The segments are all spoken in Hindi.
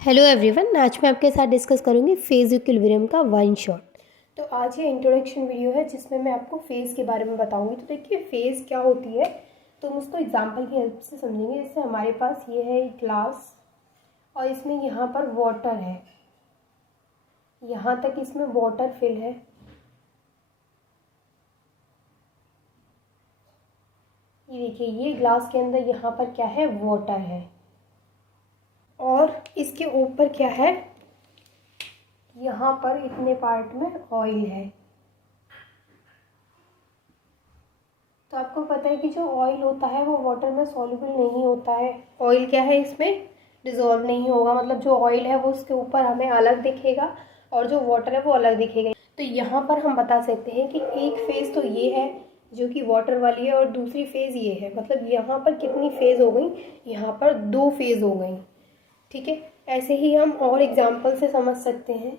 हेलो एवरीवन, आज मैं आपके साथ डिस्कस करूंगी फेज़ इक्विलिब्रियम का वन शॉट। तो आज ये इंट्रोडक्शन वीडियो है जिसमें मैं आपको फेज़ के बारे में बताऊंगी। तो देखिए फेज़ क्या होती है तो हम उसको एग्जांपल की हेल्प से समझेंगे। जैसे हमारे पास ये है एक ग्लास और इसमें यहाँ पर वाटर है, यहाँ तक इसमें वाटर फिल है। ये देखिए ये ग्लास के अंदर यहाँ पर क्या है, वाटर है और इसके ऊपर क्या है, यहाँ पर इतने पार्ट में ऑयल है। तो आपको पता है कि जो ऑयल होता है वो वाटर में सॉल्युबल नहीं होता है। ऑयल क्या है, इसमें डिज़ोल्व नहीं होगा, मतलब जो ऑयल है वो उसके ऊपर हमें अलग दिखेगा और जो वाटर है वो अलग दिखेगा। तो यहाँ पर हम बता सकते हैं कि एक फेज़ तो ये है जो कि वाटर वाली है और दूसरी फेज़ ये है। मतलब यहाँ पर कितनी फेज़ हो गई, यहाँ पर दो फेज़ हो गई। ठीक है, ऐसे ही हम और एग्जाम्पल से समझ सकते हैं।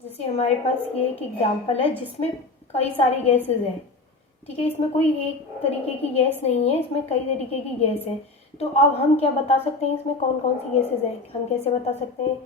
जैसे हमारे पास ये एक एग्जाम्पल है जिसमें कई सारी गैसेस हैं। ठीक है, इसमें कोई एक तरीके की गैस नहीं है, इसमें कई तरीके की गैस है। तो अब हम क्या बता सकते हैं इसमें कौन कौन सी गैसेस हैं, हम कैसे बता सकते हैं?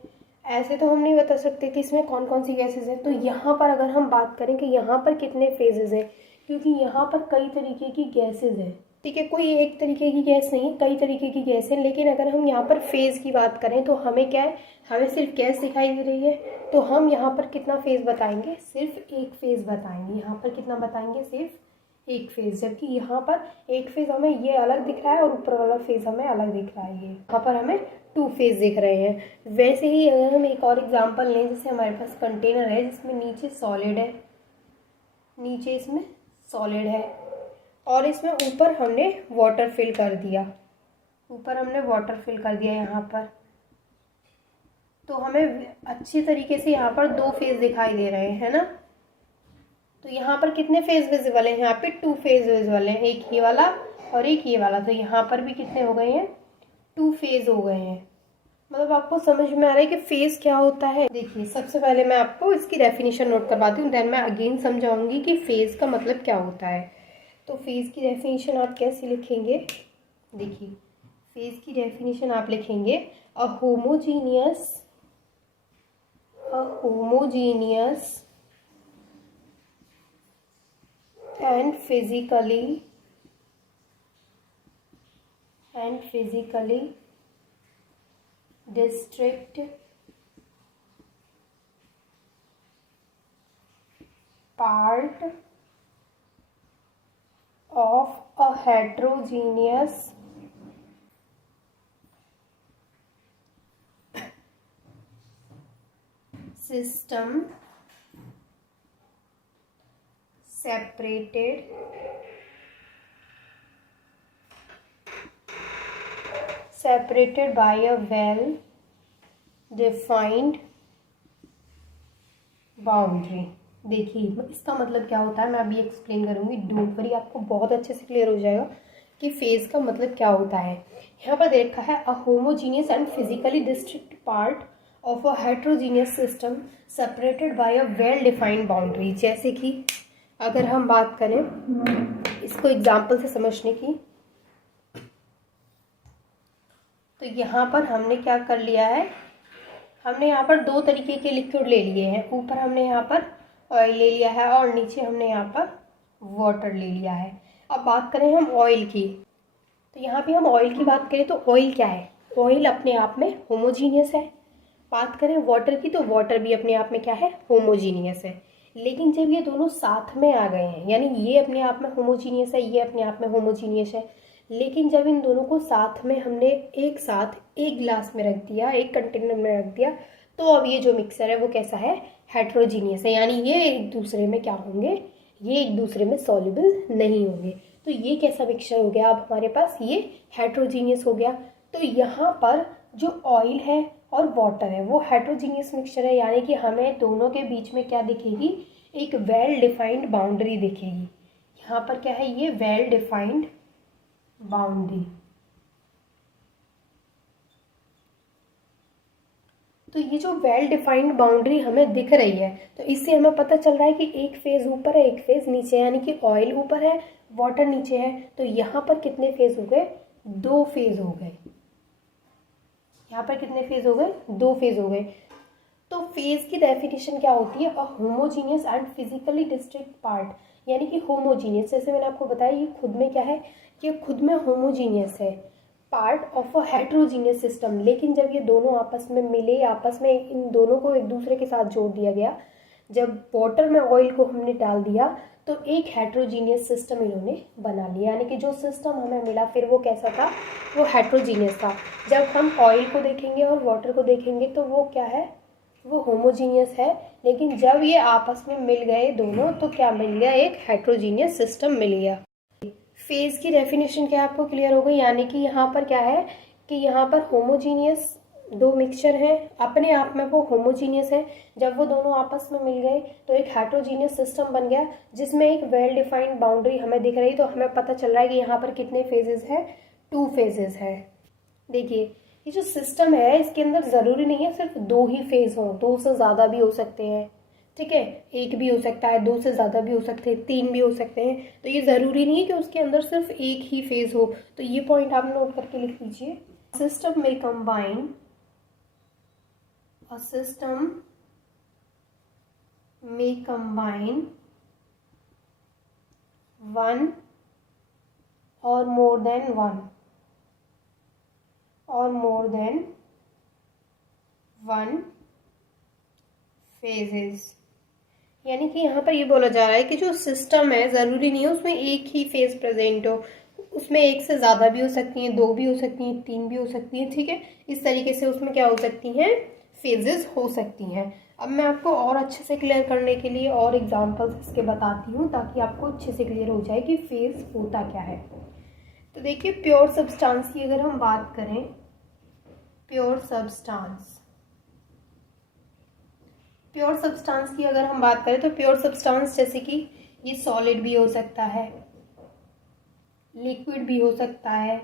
ऐसे तो हम नहीं बता सकते कि इसमें कौन कौन सी गैसेस हैं। तो यहाँ पर अगर हम बात करें कि यहाँ पर कितने फेजेस हैं, क्योंकि यहाँ पर कई तरीके की गैसेज हैं। ठीक है, कोई एक तरीके की गैस नहीं, कई तरीके की गैस है। लेकिन अगर हम यहाँ पर फेज़ की बात करें तो हमें क्या है, हमें सिर्फ गैस दिखाई दे रही है। तो हम यहाँ पर कितना फेज़ बताएंगे, सिर्फ एक फेज़ बताएंगे। यहाँ पर कितना बताएंगे, सिर्फ एक फेज़। जबकि यहाँ पर एक फेज़ हमें ये अलग दिख रहा है और ऊपर वाला फेज़ हमें अलग दिख रहा है। ये यहाँ पर हमें टू फेज़ दिख रहे हैं। वैसे ही अगर हम एक और एग्जांपल लें, जैसे हमारे पास कंटेनर है जिसमें नीचे सॉलिड है, नीचे इसमें सॉलिड है और इसमें ऊपर हमने वाटर फिल कर दिया, ऊपर हमने वाटर फिल कर दिया यहाँ पर। तो हमें अच्छी तरीके से यहाँ पर दो फेज दिखाई दे रहे हैं ना। तो यहाँ पर कितने फेज विजिबल हैं, यहाँ पे टू फेज विजिबल हैं, एक ये वाला और एक ये वाला। तो यहाँ पर भी कितने हो गए हैं, टू फेज हो गए हैं। मतलब आपको समझ में आ रहा है कि फेज क्या होता है। देखिए सबसे पहले मैं आपको इसकी डेफिनेशन नोट करवाती हूँ, देन मैं अगेन समझाऊंगी कि फेज का मतलब क्या होता है। तो फेज की डेफिनेशन आप कैसे लिखेंगे, देखिए फेज की डेफिनेशन आप लिखेंगे a homogeneous and physically distinct part of a heterogeneous system separated by a well defined boundary. देखिए इसका मतलब क्या होता है, मैं अभी एक्सप्लेन करूंगी, डोंट वरी, आपको बहुत अच्छे से क्लियर हो जाएगा कि फेज का मतलब क्या होता है। यहाँ पर दे रखा है a homogeneous and physically distinct part of a heterogeneous system separated by a well defined boundary. जैसे कि अगर हम बात करें इसको एग्जाम्पल से समझने की, तो यहाँ पर हमने क्या कर लिया है, हमने यहाँ पर दो तरीके के लिक्विड ले लिए हैं। ऊपर हमने यहाँ पर ऑयल ले लिया है और नीचे हमने यहाँ पर वाटर ले लिया है। अब बात करें हम ऑयल की, तो यहाँ पे हम ऑयल की बात करें तो ऑयल क्या है, ऑयल अपने आप में होमोजीनियस है। बात करें वाटर की तो वाटर भी अपने आप में क्या है, होमोजीनियस है। लेकिन जब ये दोनों साथ में आ गए हैं, यानी ये अपने आप में होमोजीनियस है, ये अपने आप में होमोजीनियस है, लेकिन जब इन दोनों को साथ में हमने एक साथ एक ग्लास में रख दिया, एक कंटेनर में रख दिया, तो अब ये जो मिक्सर है वो कैसा है, हेट्रोजीनियस है। यानी ये एक दूसरे में क्या होंगे, ये एक दूसरे में सॉल्युबल नहीं होंगे। तो ये कैसा मिक्सचर हो गया, अब हमारे पास ये हेट्रोजीनियस हो गया। तो यहाँ पर जो ऑयल है और वाटर है वो हेट्रोजीनियस मिक्सचर है, यानी कि हमें दोनों के बीच में क्या दिखेगी, एक वेल डिफाइंड बाउंड्री दिखेगी। यहाँ पर क्या है, ये वेल डिफाइंड बाउंड्री। तो ये जो वेल डिफाइंड बाउंड्री हमें दिख रही है, तो इससे हमें पता चल रहा है कि एक फेज ऊपर है, एक फेज नीचे है, यानी कि ऑयल ऊपर है, वाटर नीचे है। तो यहाँ पर कितने फेज हो गए, दो फेज हो गए। यहाँ पर कितने फेज हो गए, 2 फेज हो गए। तो फेज की डेफिनेशन क्या होती है, a homogeneous and physically distinct part, यानी कि होमोजीनियस, जैसे मैंने आपको बताया ये खुद में क्या है, कि खुद में होमोजीनियस है, part of a heterogeneous system. लेकिन जब ये दोनों आपस में मिले, आपस में इन दोनों को एक दूसरे के साथ जोड़ दिया गया, जब वाटर में ऑयल को हमने डाल दिया तो एक हेट्रोजीनियस सिस्टम इन्होंने बना लिया, यानी कि जो सिस्टम हमें मिला फिर वो कैसा था, वो हेट्रोजीनियस था। जब हम ऑयल को देखेंगे और वाटर को देखेंगे तो वो क्या है, वो होमोजीनियस है। लेकिन जब ये आपस में मिल गए दोनों तो क्या मिल गया, एक हेट्रोजीनियस सिस्टम मिल गया। फेज की डेफिनेशन क्या आपको क्लियर हो गई, यानी कि यहाँ पर क्या है कि यहाँ पर होमोजीनियस दो मिक्सचर है, अपने आप में वो होमोजीनियस है। जब वो दोनों आपस में मिल गए तो एक हेट्रोजीनियस सिस्टम बन गया, जिसमें एक वेल डिफाइंड बाउंड्री हमें दिख रही। तो हमें पता चल रहा है कि यहाँ पर कितने फेजेस हैं, 2 फेजेस हैं। देखिए ये जो सिस्टम है इसके अंदर ज़रूरी नहीं है सिर्फ 2 ही फेज हों, 2 से ज़्यादा भी हो सकते हैं, ठीक है, 1 भी हो सकता है, 2 से ज़्यादा भी हो सकते हैं, 3 भी हो सकते हैं। तो ये ज़रूरी नहीं है कि उसके अंदर सिर्फ एक ही फेज हो। तो ये पॉइंट आप नोट करके लिख लीजिए। सिस्टम में combine, a system may combine one or more than one phases, यानी कि यहाँ पर ये बोला जा रहा है कि जो सिस्टम है ज़रूरी नहीं है उसमें एक ही फेज प्रेजेंट हो, उसमें एक से ज़्यादा भी हो सकती हैं, 2 भी हो सकती हैं, 3 भी हो सकती हैं, ठीक है। इस तरीके से उसमें क्या हो सकती हैं, फेजेस हो सकती हैं। अब मैं आपको और अच्छे से क्लियर करने के लिए और एग्जांपल्स इसके बताती हूँ ताकि आपको अच्छे से क्लियर हो जाए कि फेज होता क्या है। तो देखिए प्योर सब्सटेंस की अगर हम बात करें, प्योर सब्सटेंस की अगर हम बात करें तो प्योर सब्सटेंस जैसे कि ये सॉलिड भी हो सकता है, लिक्विड भी हो सकता है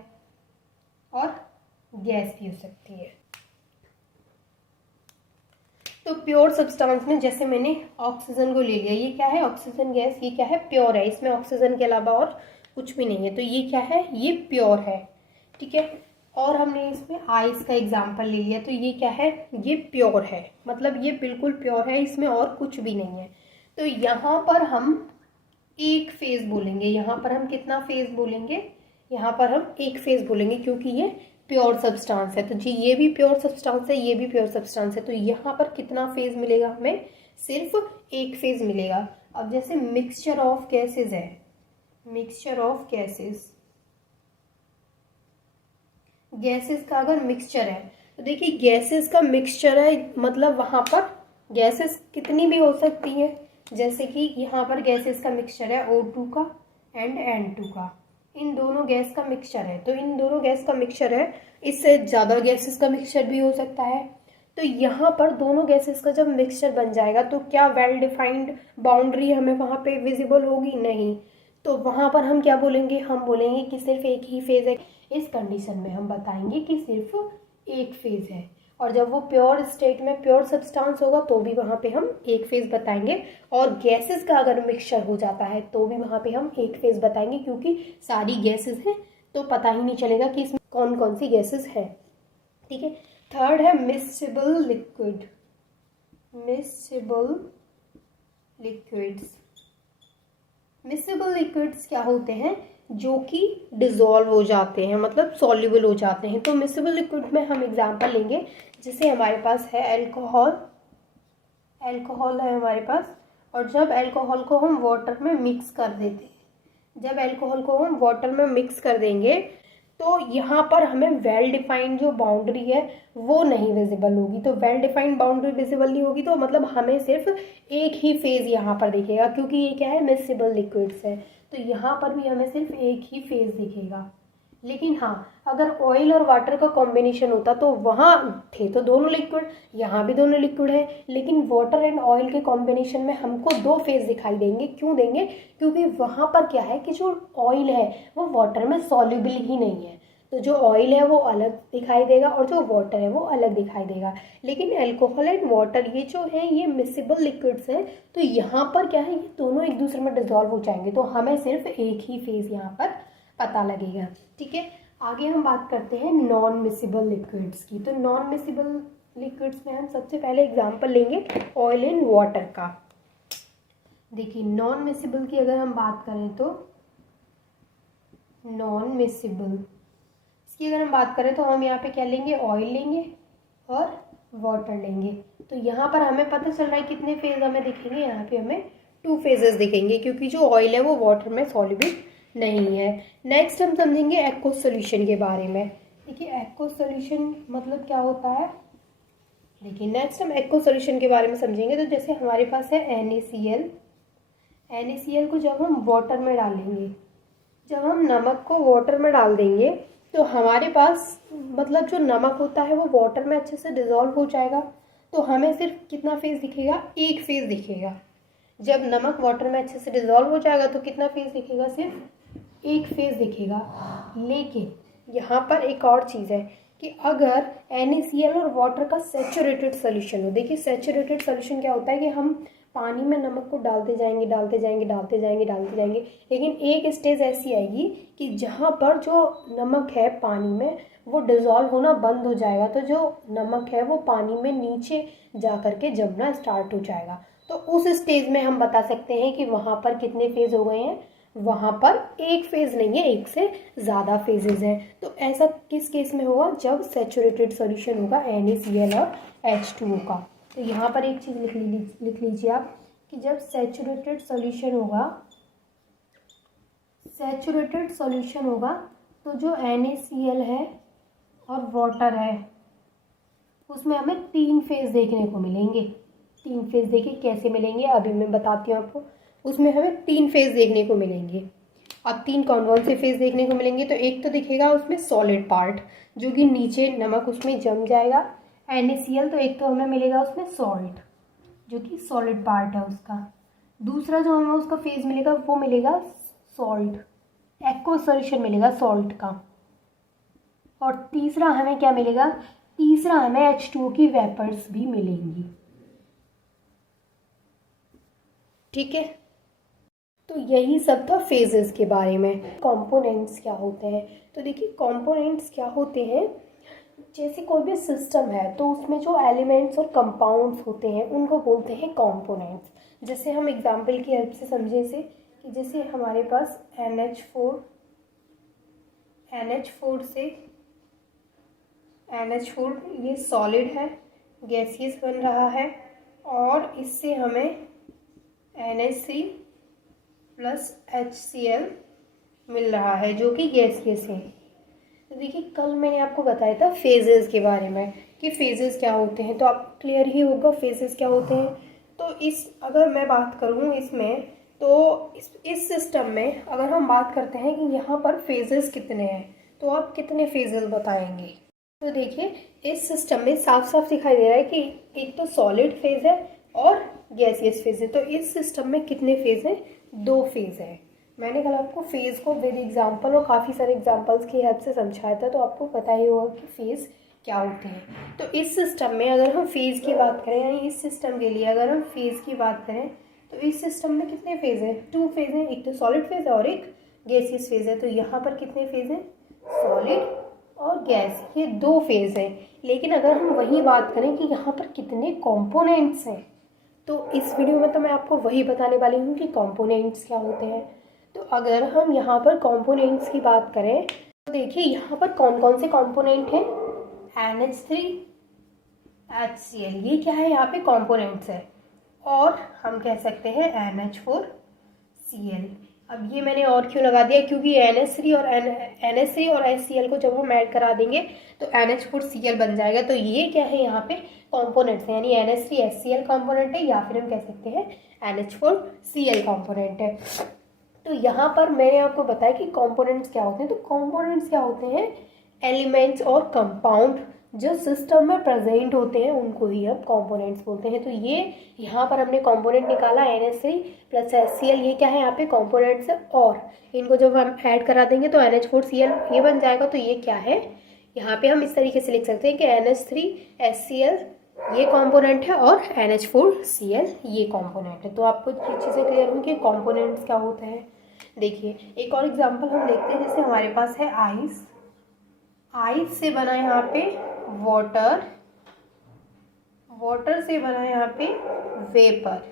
और गैस भी हो सकती है। तो प्योर सब्सटेंस में जैसे मैंने ऑक्सीजन को ले लिया, ये क्या है, ऑक्सीजन गैस, ये क्या है, प्योर है, इसमें ऑक्सीजन के अलावा और कुछ भी नहीं है। तो ये क्या है, ये प्योर है, ठीक है। और हमने इसमें आइस का एग्जांपल ले लिया, तो ये क्या है, ये प्योर है, मतलब ये बिल्कुल प्योर है, इसमें और कुछ भी नहीं है। तो यहाँ पर हम एक फेज बोलेंगे, यहाँ पर हम कितना फेज बोलेंगे, यहाँ पर हम एक फेज बोलेंगे क्योंकि ये प्योर सब्सटेंस है। तो जी ये भी प्योर सब्सटेंस है, ये भी प्योर सब्सटेंस है। तो यहाँ पर कितना फेज मिलेगा हमें, सिर्फ एक फेज मिलेगा। अब जैसे मिक्सचर ऑफ गैसेस है, मिक्सचर ऑफ गैसेस, गैसेस का अगर मिक्सचर है तो देखिए गैसेस का मिक्सचर है, मतलब वहाँ पर गैसेस कितनी भी हो सकती है। जैसे कि यहाँ पर गैसेस का मिक्सचर है O2 का एंड N2 का, इन दोनों गैस का मिक्सचर है। तो इन दोनों गैस का मिक्सचर है, इससे ज़्यादा गैसेस का मिक्सचर भी हो सकता है। तो यहाँ पर दोनों गैसेस का जब मिक्सचर बन जाएगा तो क्या वेल डिफाइंड बाउंड्री हमें वहाँ पे विजिबल होगी, नहीं। तो वहाँ पर हम क्या बोलेंगे, हम बोलेंगे कि सिर्फ एक ही फेज है। इस कंडीशन में हम बताएंगे कि सिर्फ एक फेज है। और जब वो प्योर स्टेट में प्योर सब्सटेंस होगा तो भी वहाँ पे हम एक फेज बताएंगे, और गैसेस का अगर मिक्सचर हो जाता है तो भी वहाँ पे हम एक फेज बताएंगे, क्योंकि सारी गैसेस हैं तो पता ही नहीं चलेगा कि इसमें कौन कौन सी गैसेस है, ठीक है। थर्ड है mixable liquid, mixable liquids. Mixable liquids क्या होते हैं, जो कि डिज़ोल्व हो जाते हैं, मतलब सॉल्युबल हो जाते हैं। तो मिक्सेबल लिक्विड में हम एग्जांपल लेंगे, जैसे हमारे पास है अल्कोहल, अल्कोहल है हमारे पास, और जब अल्कोहल को हम वाटर में मिक्स कर देते हैं, जब अल्कोहल को हम वाटर में मिक्स कर देंगे तो यहाँ पर हमें वेल डिफाइंड जो बाउंड्री है वो नहीं विजिबल होगी। तो वेल डिफाइंड बाउंड्री विजिबल नहीं होगी तो मतलब हमें सिर्फ एक ही फेज यहाँ पर दिखेगा, क्योंकि ये क्या है, मिक्सेबल लिक्विड्स है। तो यहाँ पर भी हमें सिर्फ एक ही फेज दिखेगा। लेकिन हाँ, अगर ऑयल और वाटर का कॉम्बिनेशन होता तो वहाँ थे तो दोनों लिक्विड, यहाँ भी दोनों लिक्विड है, लेकिन वाटर एंड ऑयल के कॉम्बिनेशन में हमको 2 फेज दिखाई देंगे। क्यों देंगे, क्योंकि वहाँ पर क्या है कि जो ऑयल है वो वाटर में सॉल्युबल ही नहीं है, तो जो ऑयल है वो अलग दिखाई देगा और जो वाटर है वो अलग दिखाई देगा। लेकिन अल्कोहल एंड वाटर ये जो है ये मिक्सेबल लिक्विड्स हैं, तो यहाँ पर क्या है, ये दोनों एक दूसरे में डिजॉल्व हो जाएंगे, तो हमें सिर्फ एक ही फेज यहाँ पर पता लगेगा, ठीक है। आगे हम बात करते हैं नॉन मिसिबल लिक्विड्स की। तो नॉन मिसिबल लिक्विड्स में हम सबसे पहले एग्जांपल लेंगे ऑयल इन वाटर का। देखिए नॉन मिसिबल की अगर हम बात करें तो नॉन मिसिबल इसकी अगर हम बात करें तो हम यहाँ पे क्या लेंगे, ऑयल लेंगे और वाटर लेंगे। तो यहाँ पर हमें पता चल रहा है कितने फेज हमें दिखेंगे, यहाँ पे हमें 2 फेजेस दिखेंगे क्योंकि जो ऑयल है वो वाटर में सॉल्युबल नहीं है। नेक्स्ट हम समझेंगे एक्वस सॉल्यूशन के बारे में। देखिए एक्वस सॉल्यूशन मतलब क्या होता है। देखिए नेक्स्ट हम एक्वस सॉल्यूशन के बारे में समझेंगे। तो जैसे हमारे पास है NaCl को जब हम वाटर में डालेंगे, जब हम नमक को वाटर में डाल देंगे तो हमारे पास मतलब जो नमक होता है वो वाटर में अच्छे से डिज़ोल्व हो जाएगा। तो हमें सिर्फ कितना फेज़ दिखेगा, एक फेज़ दिखेगा। जब नमक वाटर में अच्छे से डिज़ोल्व हो जाएगा तो कितना फेज़ दिखेगा, सिर्फ एक फेज़ दिखेगा। लेकिन यहाँ पर एक और चीज़ है कि अगर NaCl और वाटर का सैचुरेटेड सोल्यूशन हो। देखिए सैचुरेटेड सोल्यूशन क्या होता है कि हम पानी में नमक को डालते जाएंगे लेकिन एक स्टेज ऐसी आएगी कि जहाँ पर जो नमक है पानी में वो डिज़ोल्व होना बंद हो जाएगा। तो जो नमक है वो पानी में नीचे जा कर के जमना स्टार्ट हो जाएगा। तो उस स्टेज में हम बता सकते हैं कि वहाँ पर कितने फेज़ हो गए हैं। वहाँ पर एक फेज़ नहीं है, एक से ज़्यादा फेजेस हैं। तो ऐसा किस केस में होगा, जब सैचुरेटेड सॉल्यूशन होगा NaCl और H2O का। तो यहाँ पर एक चीज़ लिख लीजिए आप कि जब सैचुरेटेड सॉल्यूशन होगा तो जो NaCl है और वाटर है उसमें हमें 3 फेज़ देखने को मिलेंगे। 3 फेज़ देखिए कैसे मिलेंगे, अभी मैं बताती हूँ आपको। उसमें हमें 3 फेज़ देखने को मिलेंगे। अब 3 कौन से फेज़ देखने को मिलेंगे, तो एक तो दिखेगा उसमें सॉलिड पार्ट जो कि नीचे नमक उसमें जम जाएगा NaCl। तो एक तो हमें मिलेगा उसमें सॉल्ट जो कि सॉलिड पार्ट है उसका। दूसरा जो हमें उसका फेज़ मिलेगा वो मिलेगा सॉल्ट, एक्वस सॉल्यूशन मिलेगा सॉल्ट का। और तीसरा हमें क्या मिलेगा, तीसरा हमें H2O की वेपर्स भी मिलेंगी। ठीक है, तो यही सब था फेजेस के बारे में। कंपोनेंट्स क्या होते हैं, तो देखिए कंपोनेंट्स क्या होते हैं, जैसे कोई भी सिस्टम है तो उसमें जो एलिमेंट्स और कंपाउंड्स होते हैं उनको बोलते हैं कंपोनेंट्स। जैसे हम एग्जांपल की हेल्प से समझे इसे कि जैसे हमारे पास NH4 ये सॉलिड है, गैसियस बन रहा है और इससे हमें NH3 प्लस HCl मिल रहा है जो कि गैसियस है। तो देखिए कल मैंने आपको बताया था फेजेस के बारे में कि फेजेस क्या होते हैं, तो आप क्लियर ही होगा फेजेस क्या होते हैं। तो अगर मैं बात करूँ इसमें, तो इस सिस्टम में अगर हम बात करते हैं कि यहाँ पर फेजेस कितने हैं, तो आप कितने फेजेस बताएंगे। तो देखिए इस सिस्टम में साफ साफ दिखाई दे रहा है कि एक तो सॉलिड फेज है और गैसियस फेज है। तो इस सिस्टम में कितने फेज हैं, 2 फेज है। मैंने कल आपको फेज़ को विद एग्जांपल और काफ़ी सारे एग्जांपल्स की हेल्प से समझाया था, तो आपको पता ही होगा कि फेज़ क्या होते हैं। तो इस सिस्टम में अगर हम फेज़ की बात करें, यानी इस सिस्टम के लिए अगर हम फेज़ की बात करें तो इस सिस्टम में कितने फेज़ हैं, 2 फेज़ हैं। एक तो सॉलिड फेज़ है और एक गैसियस फेज़ है। तो यहाँ पर कितने फेज़ हैं, सॉलिड और गैस, ये 2 फेज़ हैं। लेकिन अगर हम वही बात करें कि यहाँ पर कितने कॉम्पोनेंट्स हैं, तो इस वीडियो में तो मैं आपको वही बताने वाली हूँ कि कॉम्पोनेंट्स क्या होते हैं। तो अगर हम यहाँ पर कंपोनेंट्स की बात करें तो देखिए यहाँ पर कौन कौन से कंपोनेंट हैं, NH3 HCl, ये क्या है, यहाँ पे कंपोनेंट्स है। और हम कह सकते हैं NH4Cl। अब ये मैंने और क्यों लगा दिया, क्योंकि NH3 और HCl को जब हम ऐड करा देंगे तो NH4Cl बन जाएगा। तो ये क्या है, यहाँ पे कंपोनेंट्स हैं, यानी NH3HCl कंपोनेंट है या फिर हम कह सकते हैं NH4Cl कंपोनेंट है। तो यहाँ पर मैंने आपको बताया कि कंपोनेंट्स क्या होते हैं। तो कंपोनेंट्स क्या होते हैं, एलिमेंट्स और कंपाउंड जो सिस्टम में प्रेजेंट होते हैं उनको ही हम कंपोनेंट्स बोलते हैं। तो ये यहाँ पर हमने कंपोनेंट निकाला NH3 प्लस HCl, ये क्या है यहाँ पे कंपोनेंट्स है। और इनको जब हम ऐड करा देंगे तो NH4Cl ये बन जाएगा। तो ये क्या है, यहाँ पे हम इस तरीके से लिख सकते हैं कि NH3HCl ये कंपोनेंट है और NH4Cl ये कंपोनेंट है। तो आपको ये चीज़ें क्लियर हुई कि कंपोनेंट्स क्या होते हैं। देखिए एक और एग्जांपल हम देखते हैं, जैसे हमारे पास है आइस आइस से बना यहाँ पे वाटर, वाटर से बना यहाँ पे वेपर।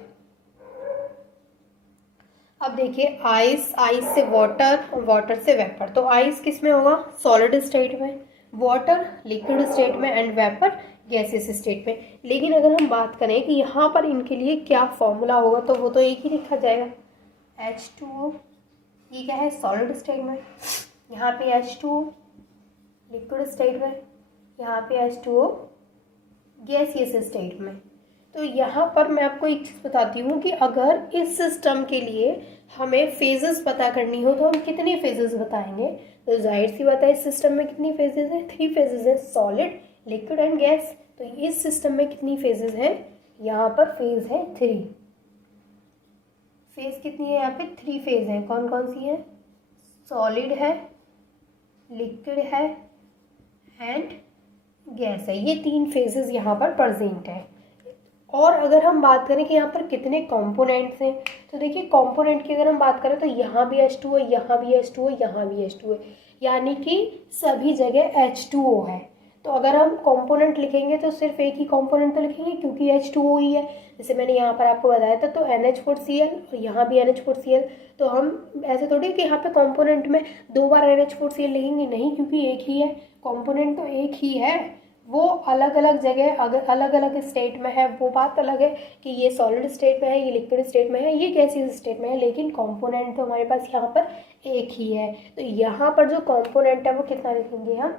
अब देखिए आइस, आइस से वाटर और वाटर से वेपर। तो आइस किस में होगा? सॉलिड स्टेट में, वाटर लिक्विड स्टेट में एंड वेपर गैसेस स्टेट में। लेकिन अगर हम बात करें कि यहाँ पर इनके लिए क्या फॉर्मूला होगा तो वो तो एक ही लिखा जाएगा, H2O। ये क्या है? सॉलिड स्टेट में। यहाँ पे H2O लिक्विड स्टेट में, यहाँ पे H2O गैसियस स्टेट में। तो यहाँ पर मैं आपको एक चीज़ बताती हूँ कि अगर इस सिस्टम के लिए हमें फेजेस पता करनी हो तो हम कितने फेजेस बताएंगे? तो जाहिर सी बात है इस सिस्टम में कितनी फेजेस हैं? 3 फेजेस हैं, सॉलिड लिक्विड एंड गैस। तो इस सिस्टम में कितनी फेजेस हैं? यहाँ पर फेज है 3। फेज कितनी है? यहाँ पे 3 फेज हैं। कौन कौन सी है? सॉलिड है, लिक्विड है एंड गैस है। ये 3 फेजेस यहाँ पर प्रेजेंट है। और अगर हम बात करें कि यहाँ पर कितने कंपोनेंट्स हैं, तो देखिए कंपोनेंट की अगर हम बात करें तो यहाँ भी H2O, यहाँ भी H2O, यहाँ भी H2O, यानी कि सभी जगह H2O है। तो अगर हम कंपोनेंट लिखेंगे तो सिर्फ एक ही कंपोनेंट तो लिखेंगे क्योंकि H2O ही है। जैसे मैंने यहाँ पर आपको बताया था, तो NH4Cl और यहाँ भी NH4Cl। तो हम ऐसे थोड़ी कि यहाँ पे कंपोनेंट में 2 बार NH4Cl लिखेंगे, नहीं, क्योंकि एक ही है कंपोनेंट, तो एक ही है। वो अलग अलग जगह अगर अलग अलग स्टेट में है वो बात अलग है कि ये सॉलिड स्टेट में है, ये लिक्विड स्टेट में है, ये गैसियस स्टेट में है, लेकिन कंपोनेंट तो हमारे पास यहाँ पर एक ही है। तो यहाँ पर जो कंपोनेंट है वो कितना लिखेंगे हम?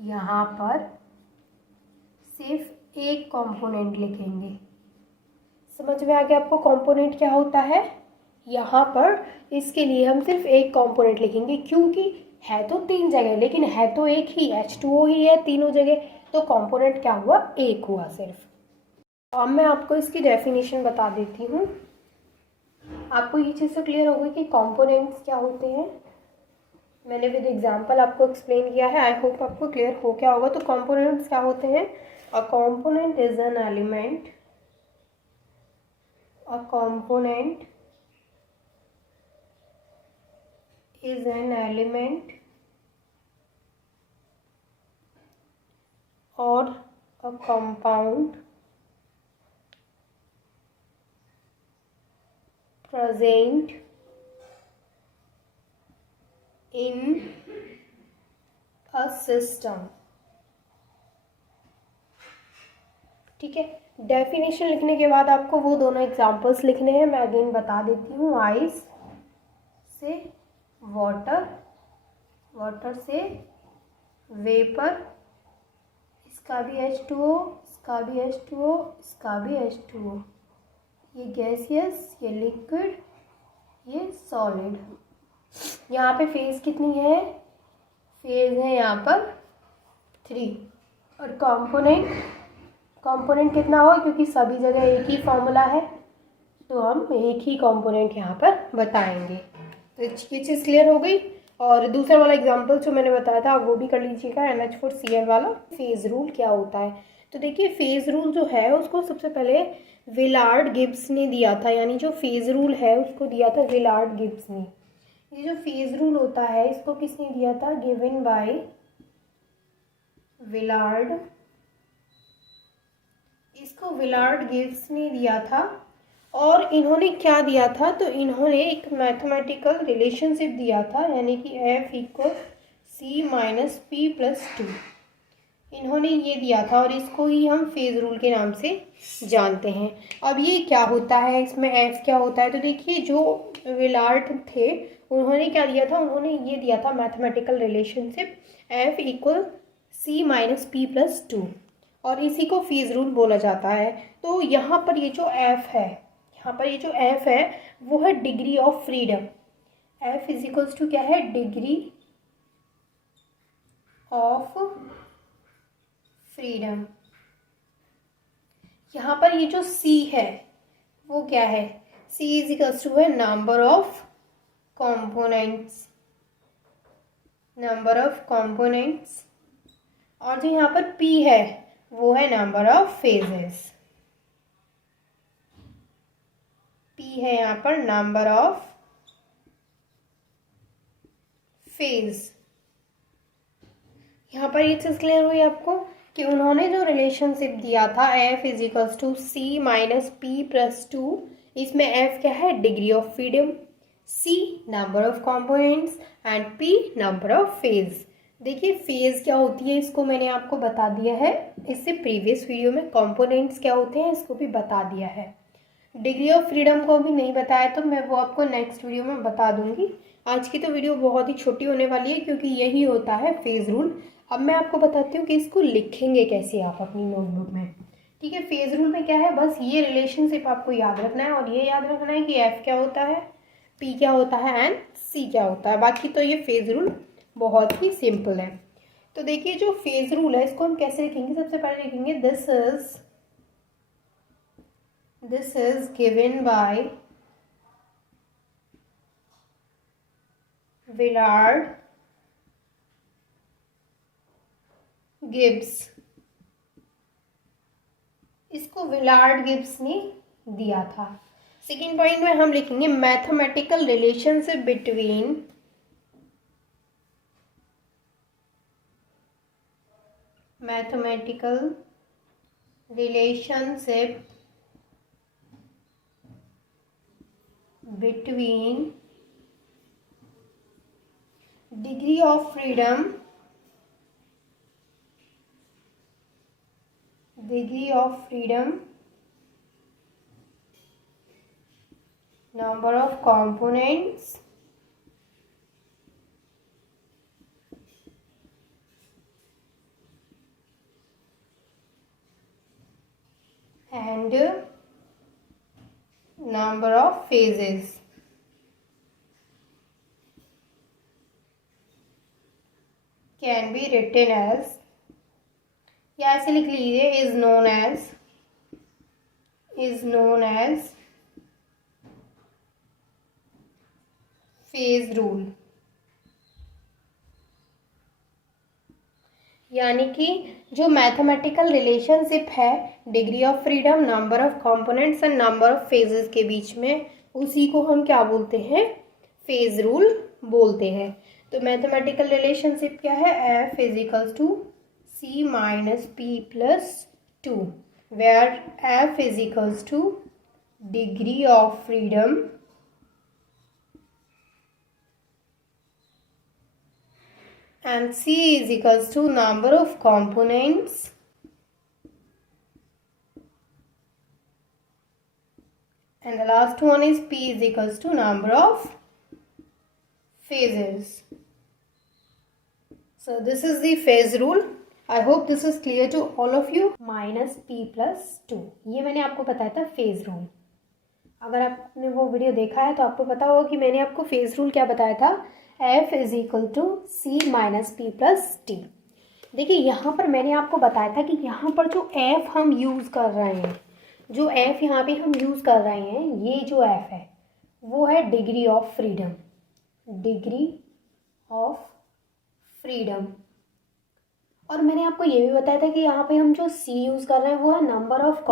यहाँ पर सिर्फ एक कंपोनेंट लिखेंगे। समझ में आ गया आपको कंपोनेंट क्या होता है? यहाँ पर इसके लिए हम सिर्फ एक कंपोनेंट लिखेंगे क्योंकि है तो 3 जगह लेकिन है तो एक ही, H2O ही है तीनों जगह। तो कंपोनेंट क्या हुआ? एक हुआ सिर्फ। अब मैं आपको इसकी डेफिनेशन बता देती हूँ। आपको ये चीज़ तो क्लियर होगी कि कंपोनेंट्स क्या होते हैं। मैंने विद एग्जांपल आपको एक्सप्लेन किया है, आई होप आपको क्लियर हो गया होगा। तो कंपोनेंट्स क्या होते हैं? A component is an element, a component is an element or a compound present in a system। ठीक है, डेफिनेशन लिखने के बाद आपको वो दोनों एग्जांपल्स लिखने हैं। मैं अगेन बता देती हूँ। आइस से वाटर, वाटर से वेपर, इसका भी H2O, इसका भी H2O, इसका भी H2O। ये गैसियस, ये लिक्विड, ये सॉलिड। यहाँ पे फेज कितनी है? फेज है यहाँ पर 3। और कंपोनेंट, कंपोनेंट कितना होगा? क्योंकि सभी जगह एक ही फॉर्मूला है तो हम एक ही कंपोनेंट यहाँ पर बताएंगे। तो ये चीज़ क्लियर हो गई। और दूसरा वाला एग्जांपल जो मैंने बताया था वो भी कर लीजिएगा, NH4Cl वाला। फेज रूल क्या होता है? तो देखिए फेज रूल जो है उसको सबसे पहले विलार्ड गिब्स ने दिया था, यानी जो फेज रूल है उसको दिया था विलार्ड गिब्स ने। ये जो फेज रूल होता है इसको किसने दिया था? Given by Willard. इसको विलार्ड गिब्स ने दिया था। और इन्होंने क्या दिया था? तो इन्होंने एक मैथमेटिकल रिलेशनशिप दिया था, यानी कि F इक्वल C-P+2। इन्होंने ये दिया था और इसको ही हम फेज रूल के नाम से जानते हैं। अब ये क्या होता है, इसमें F क्या होता है? तो देखिए जो विलार्ड थे उन्होंने क्या दिया था? उन्होंने ये दिया था mathematical relationship F equal C-P+2 और इसी को फेज रूल बोला जाता है। तो यहाँ पर ये जो F है, यहाँ पर ये जो F है वो है degree of freedom. F is equals to क्या है? Degree of freedom. यहाँ पर ये जो C है वो क्या है? C इज इक्वल्स टू है number of components, number of components. और जो यहाँ पर P है वो है नंबर ऑफ फेजेस। P है यहाँ पर नंबर ऑफ फेज। यहाँ पर ये चीज़ क्लियर हुई आपको कि उन्होंने जो रिलेशनशिप दिया था f is equals to c minus P plus two, इसमें f क्या है, degree of freedom, c number of components and p number of phase. देखिए फेज क्या होती है इसको मैंने आपको बता दिया है, इससे प्रीवियस वीडियो में कंपोनेंट्स क्या होते हैं इसको भी बता दिया है। डिग्री ऑफ फ्रीडम को भी नहीं बताया तो मैं वो आपको नेक्स्ट वीडियो में बता दूंगी। आज की तो वीडियो बहुत ही छोटी होने वाली है क्योंकि यही होता है फेज रूल। अब मैं आपको बताती हूँ कि इसको लिखेंगे कैसे आप अपनी नोटबुक में। ठीक है, फेज रूल में क्या है, बस ये रिलेशनशिप आपको याद रखना है और ये याद रखना है कि एफ क्या होता है, पी क्या होता है एंड सी क्या होता है। बाकी तो ये फेज रूल बहुत ही सिंपल है। तो देखिए जो फेज रूल है इसको हम कैसे लिखेंगे, सबसे पहले लिखेंगे this is given by Willard Gibbs. इसको विलार्ड गिब्स ने दिया था। सेकेंड पॉइंट में हम लिखेंगे mathematical relationship between degree of freedom, number of components and number of phases। Can be written as, या ऐसे लिख लीजिए is known as phase rule. यानी कि जो मैथमेटिकल रिलेशनशिप है degree of freedom, number of components and number of phases के बीच में, उसी को हम क्या बोलते हैं, फेज रूल बोलते हैं। तो मैथमेटिकल रिलेशनशिप क्या है, F is equals to C minus P plus two, where F is equals to degree of freedom and C is equals to number of components and the last one is P is equals to number of phases. So this is the phase rule. I hope this is clear to all of you. Minus P plus 2, ये मैंने आपको बताया था फेज रूल। अगर आपने वो वीडियो देखा है तो आपको पता होगा कि मैंने आपको फेज रूल क्या बताया था, F is equal to C minus P plus T. देखिए यहाँ पर मैंने आपको बताया था कि यहाँ पर जो F हम यूज़ कर रहे हैं, जो F यहाँ पे हम यूज़ कर रहे हैं, ये जो F है वो है डिग्री ऑफ फ्रीडम, और मैंने आपको ये भी बताया था कि यहाँ पे हम जो C यूज़ कर रहे हैं वो है नंबर ऑफ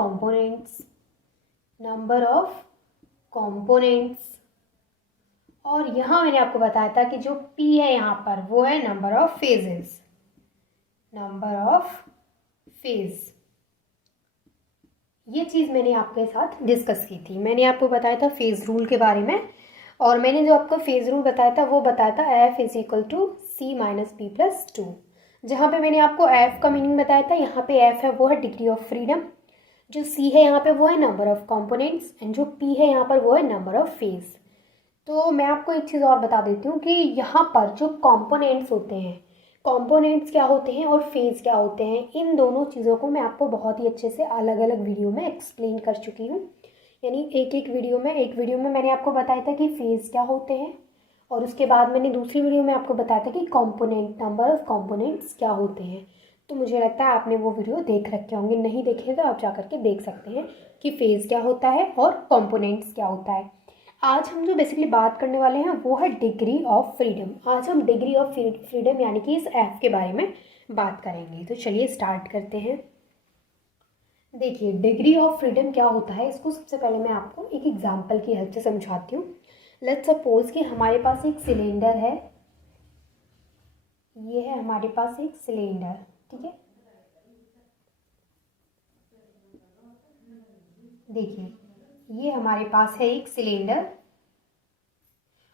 कंपोनेंट्स, और यहाँ मैंने आपको बताया था कि जो P है यहाँ पर वो है नंबर ऑफ फेज। ये चीज़ मैंने आपके साथ डिस्कस की थी। मैंने आपको बताया था फेज रूल के बारे में, और मैंने जो आपको फेज रूल बताया था वो बताया था F is equal to C minus P plus two. जहाँ पे मैंने आपको एफ का मीनिंग बताया था, यहाँ पे एफ है वो है डिग्री ऑफ फ्रीडम, जो सी है यहाँ पे वो है नंबर ऑफ कंपोनेंट्स एंड जो पी है यहाँ पर वो है नंबर ऑफ फेज। तो मैं आपको एक चीज़ और बता देती हूँ कि यहाँ पर जो कंपोनेंट्स होते हैं, कंपोनेंट्स क्या होते हैं और फेज क्या होते हैं, इन दोनों चीज़ों को मैं आपको बहुत ही अच्छे से अलग अलग वीडियो में एक्सप्लेन कर चुकी हूँ। यानी एक वीडियो में मैंने आपको बताया था कि फेज क्या होते हैं, और उसके बाद मैंने दूसरी वीडियो में आपको बताया था कि नंबर ऑफ कंपोनेंट्स क्या होते हैं। तो मुझे लगता है आपने वो वीडियो देख रखे होंगे, नहीं देखे तो आप जा करके देख सकते हैं कि फेज क्या होता है और कंपोनेंट्स क्या होता है। आज हम जो बेसिकली बात करने वाले हैं वो है डिग्री ऑफ फ्रीडम। आज हम डिग्री ऑफ फ्रीडम यानी कि इस एफ के बारे में बात करेंगे। तो चलिए स्टार्ट करते हैं। देखिए डिग्री ऑफ फ्रीडम क्या होता है, इसको सबसे पहले मैं आपको एक एग्जांपल की हेल्प से समझाती हूँ। लेट्स सपोज कि हमारे पास एक सिलेंडर है, ये है हमारे पास एक सिलेंडर, ठीक है। देखिए ये हमारे पास है एक सिलेंडर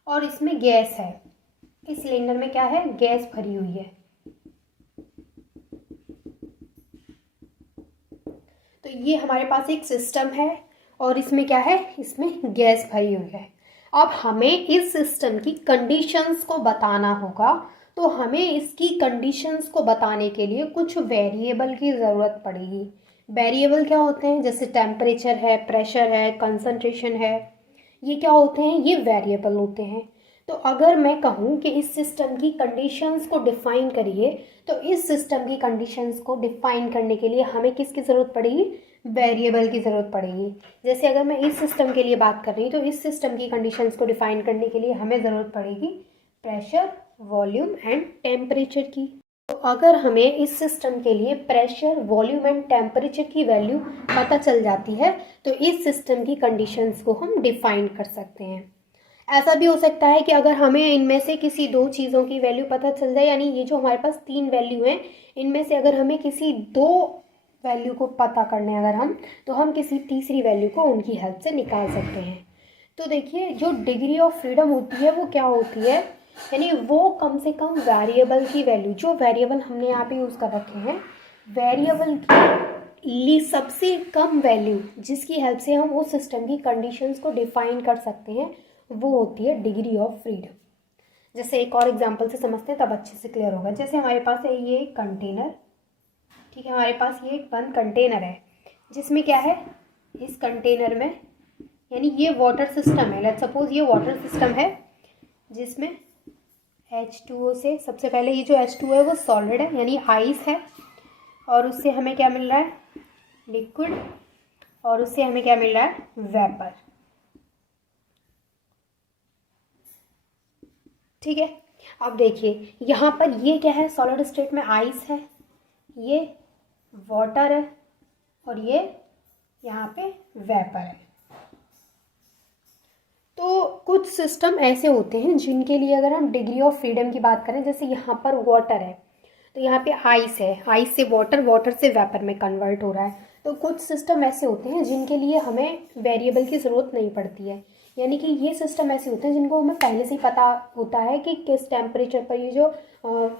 और इसमें गैस है। इस सिलेंडर में क्या है, गैस भरी हुई है। तो ये हमारे पास एक सिस्टम है और इसमें क्या है, इसमें गैस भरी हुई है। अब हमें इस सिस्टम की कंडीशंस को बताना होगा। तो हमें इसकी कंडीशंस को बताने के लिए कुछ वेरिएबल की ज़रूरत पड़ेगी। वेरिएबल क्या होते हैं, जैसे टेम्परेचर है, प्रेशर है, कंसंट्रेशन है, ये क्या होते हैं, ये वेरिएबल होते हैं। तो अगर मैं कहूँ कि इस सिस्टम की कंडीशंस को डिफ़ाइन करिए, तो इस सिस्टम की कंडीशंस को डिफ़ाइन करने के लिए हमें किसकी ज़रूरत पड़ेगी, वेरिएबल की ज़रूरत पड़ेगी। जैसे अगर मैं इस सिस्टम के लिए बात कर रही हूँ तो इस सिस्टम की कंडीशंस को डिफ़ाइन करने के लिए हमें ज़रूरत पड़ेगी प्रेशर, वॉल्यूम एंड टेम्परेचर की। तो अगर हमें इस सिस्टम के लिए प्रेशर, वॉल्यूम एंड टेम्परेचर की वैल्यू पता चल जाती है तो इस सिस्टम की कंडीशंस को हम डिफ़ाइन कर सकते हैं। ऐसा भी हो सकता है कि अगर हमें इनमें से किसी दो चीज़ों की वैल्यू पता चल जाए, यानी ये जो हमारे पास तीन वैल्यू हैं इनमें से अगर हमें किसी दो वैल्यू को पता करने अगर हम, तो हम किसी तीसरी वैल्यू को उनकी हेल्प से निकाल सकते हैं। तो देखिए जो डिग्री ऑफ फ्रीडम होती है वो क्या होती है, यानी वो कम से कम वेरिएबल की वैल्यू, जो वेरिएबल हमने यहाँ पे यूज़ कर रखे हैं, वेरिएबल की सबसे कम वैल्यू जिसकी हेल्प से हम उस सिस्टम की कंडीशंस को डिफाइन कर सकते हैं, वो होती है डिग्री ऑफ फ्रीडम। जैसे एक और एग्जांपल से समझते हैं तब अच्छे से क्लियर होगा। जैसे हमारे पास है ये कंटेनर, ठीक है, हमारे पास ये एक बंद कंटेनर है जिसमें क्या है, इस कंटेनर में, यानी ये वाटर सिस्टम है, लेट्स सपोज ये वाटर सिस्टम है जिसमें H2O से, सबसे पहले ये जो H2O है वो सॉलिड है यानी आइस है, और उससे हमें क्या मिल रहा है, लिक्विड, और उससे हमें क्या मिल रहा है, वेपर, ठीक है। अब देखिए यहाँ पर ये क्या है, सॉलिड स्टेट में आइस है, ये वाटर है, और ये यहाँ पे वेपर है। तो कुछ सिस्टम ऐसे होते हैं जिनके लिए अगर हम डिग्री ऑफ फ्रीडम की बात करें, जैसे यहाँ पर वाटर है तो यहाँ पे आइस है, आइस से वाटर, वाटर से वेपर में कन्वर्ट हो रहा है। तो कुछ सिस्टम ऐसे होते हैं जिनके लिए हमें वेरिएबल की ज़रूरत नहीं पड़ती है, यानी कि ये सिस्टम ऐसे होते हैं जिनको हमें पहले से ही पता होता है कि किस टेम्परेचर पर ये जो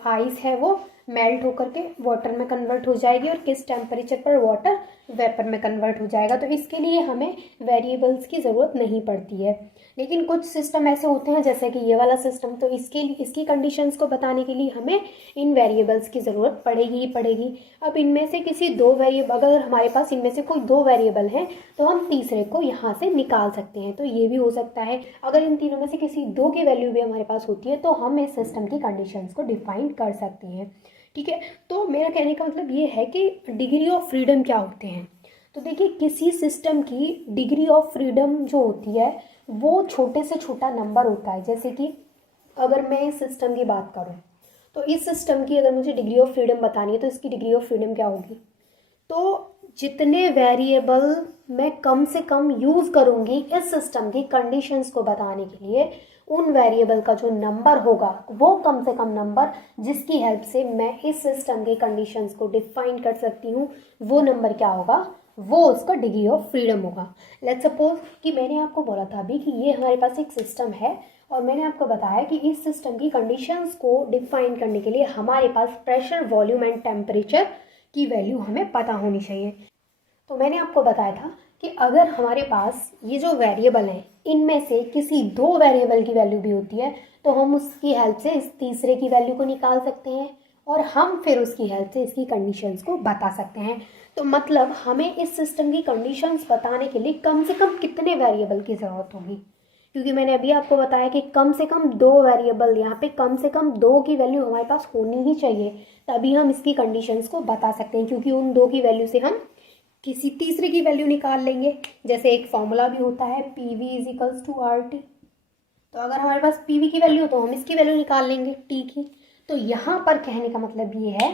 आइस है वो मेल्ट होकर के वाटर में कन्वर्ट हो जाएगी और किस टेम्परेचर पर वाटर वेपर में कन्वर्ट हो जाएगा। तो इसके लिए हमें वेरिएबल्स की ज़रूरत नहीं पड़ती है। लेकिन कुछ सिस्टम ऐसे होते हैं जैसे कि ये वाला सिस्टम, तो इसकी कंडीशंस को बताने के लिए हमें इन वेरिएबल्स की ज़रूरत पड़ेगी ही पड़ेगी। अब इनमें से किसी दो वेरिएबल, अगर हमारे पास इनमें से कोई दो वेरिएबल हैं तो हम तीसरे को यहाँ से निकाल सकते हैं। तो ये भी हो सकता है, अगर इन तीनों में से किसी दो की वैल्यू भी हमारे पास होती है तो हम इस सिस्टम की कंडीशंस को डिफाइन कर सकते हैं, ठीक है। तो मेरा कहने का मतलब ये है कि डिग्री ऑफ फ्रीडम क्या होते हैं। तो देखिए किसी सिस्टम की डिग्री ऑफ फ्रीडम जो होती है वो छोटे से छोटा नंबर होता है। जैसे कि अगर मैं इस सिस्टम की बात करूं तो इस सिस्टम की अगर मुझे डिग्री ऑफ फ्रीडम बतानी है तो इसकी डिग्री ऑफ फ्रीडम क्या होगी, तो जितने वेरिएबल मैं कम से कम यूज़ करूंगी इस सिस्टम की कंडीशंस को बताने के लिए, उन वेरिएबल का जो नंबर होगा वो कम से कम नंबर जिसकी हेल्प से मैं इस सिस्टम के कंडीशंस को डिफाइन कर सकती हूँ, वो नंबर क्या होगा, वो उसका डिग्री ऑफ फ्रीडम होगा। लेट्स सपोज कि मैंने आपको बोला था अभी कि ये हमारे पास एक सिस्टम है और मैंने आपको बताया कि इस सिस्टम की कंडीशंस को डिफाइन करने के लिए हमारे पास प्रेशर, वॉल्यूम एंड टेम्परेचर की वैल्यू हमें पता होनी चाहिए। तो मैंने आपको बताया था कि अगर हमारे पास ये जो वेरिएबल हैं इनमें से किसी दो वेरिएबल की वैल्यू भी होती है तो हम उसकी हेल्प से इस तीसरे की वैल्यू को निकाल सकते हैं और हम फिर उसकी हेल्प से इसकी कंडीशंस को बता सकते हैं। तो मतलब हमें इस सिस्टम की कंडीशंस बताने के लिए कम से कम कितने वेरिएबल की ज़रूरत होगी, क्योंकि मैंने अभी आपको बताया कि कम से कम दो वेरिएबल, यहाँ पे कम से कम दो की वैल्यू हमारे पास होनी ही चाहिए, तभी हम इसकी कंडीशंस को बता सकते हैं, क्योंकि उन दो की वैल्यू से हम किसी तीसरे की वैल्यू निकाल लेंगे। जैसे एक फॉर्मूला भी होता है PV = RT, तो अगर हमारे पास PV की वैल्यू हो तो हम इसकी वैल्यू निकाल लेंगे T की। तो यहाँ पर कहने का मतलब ये है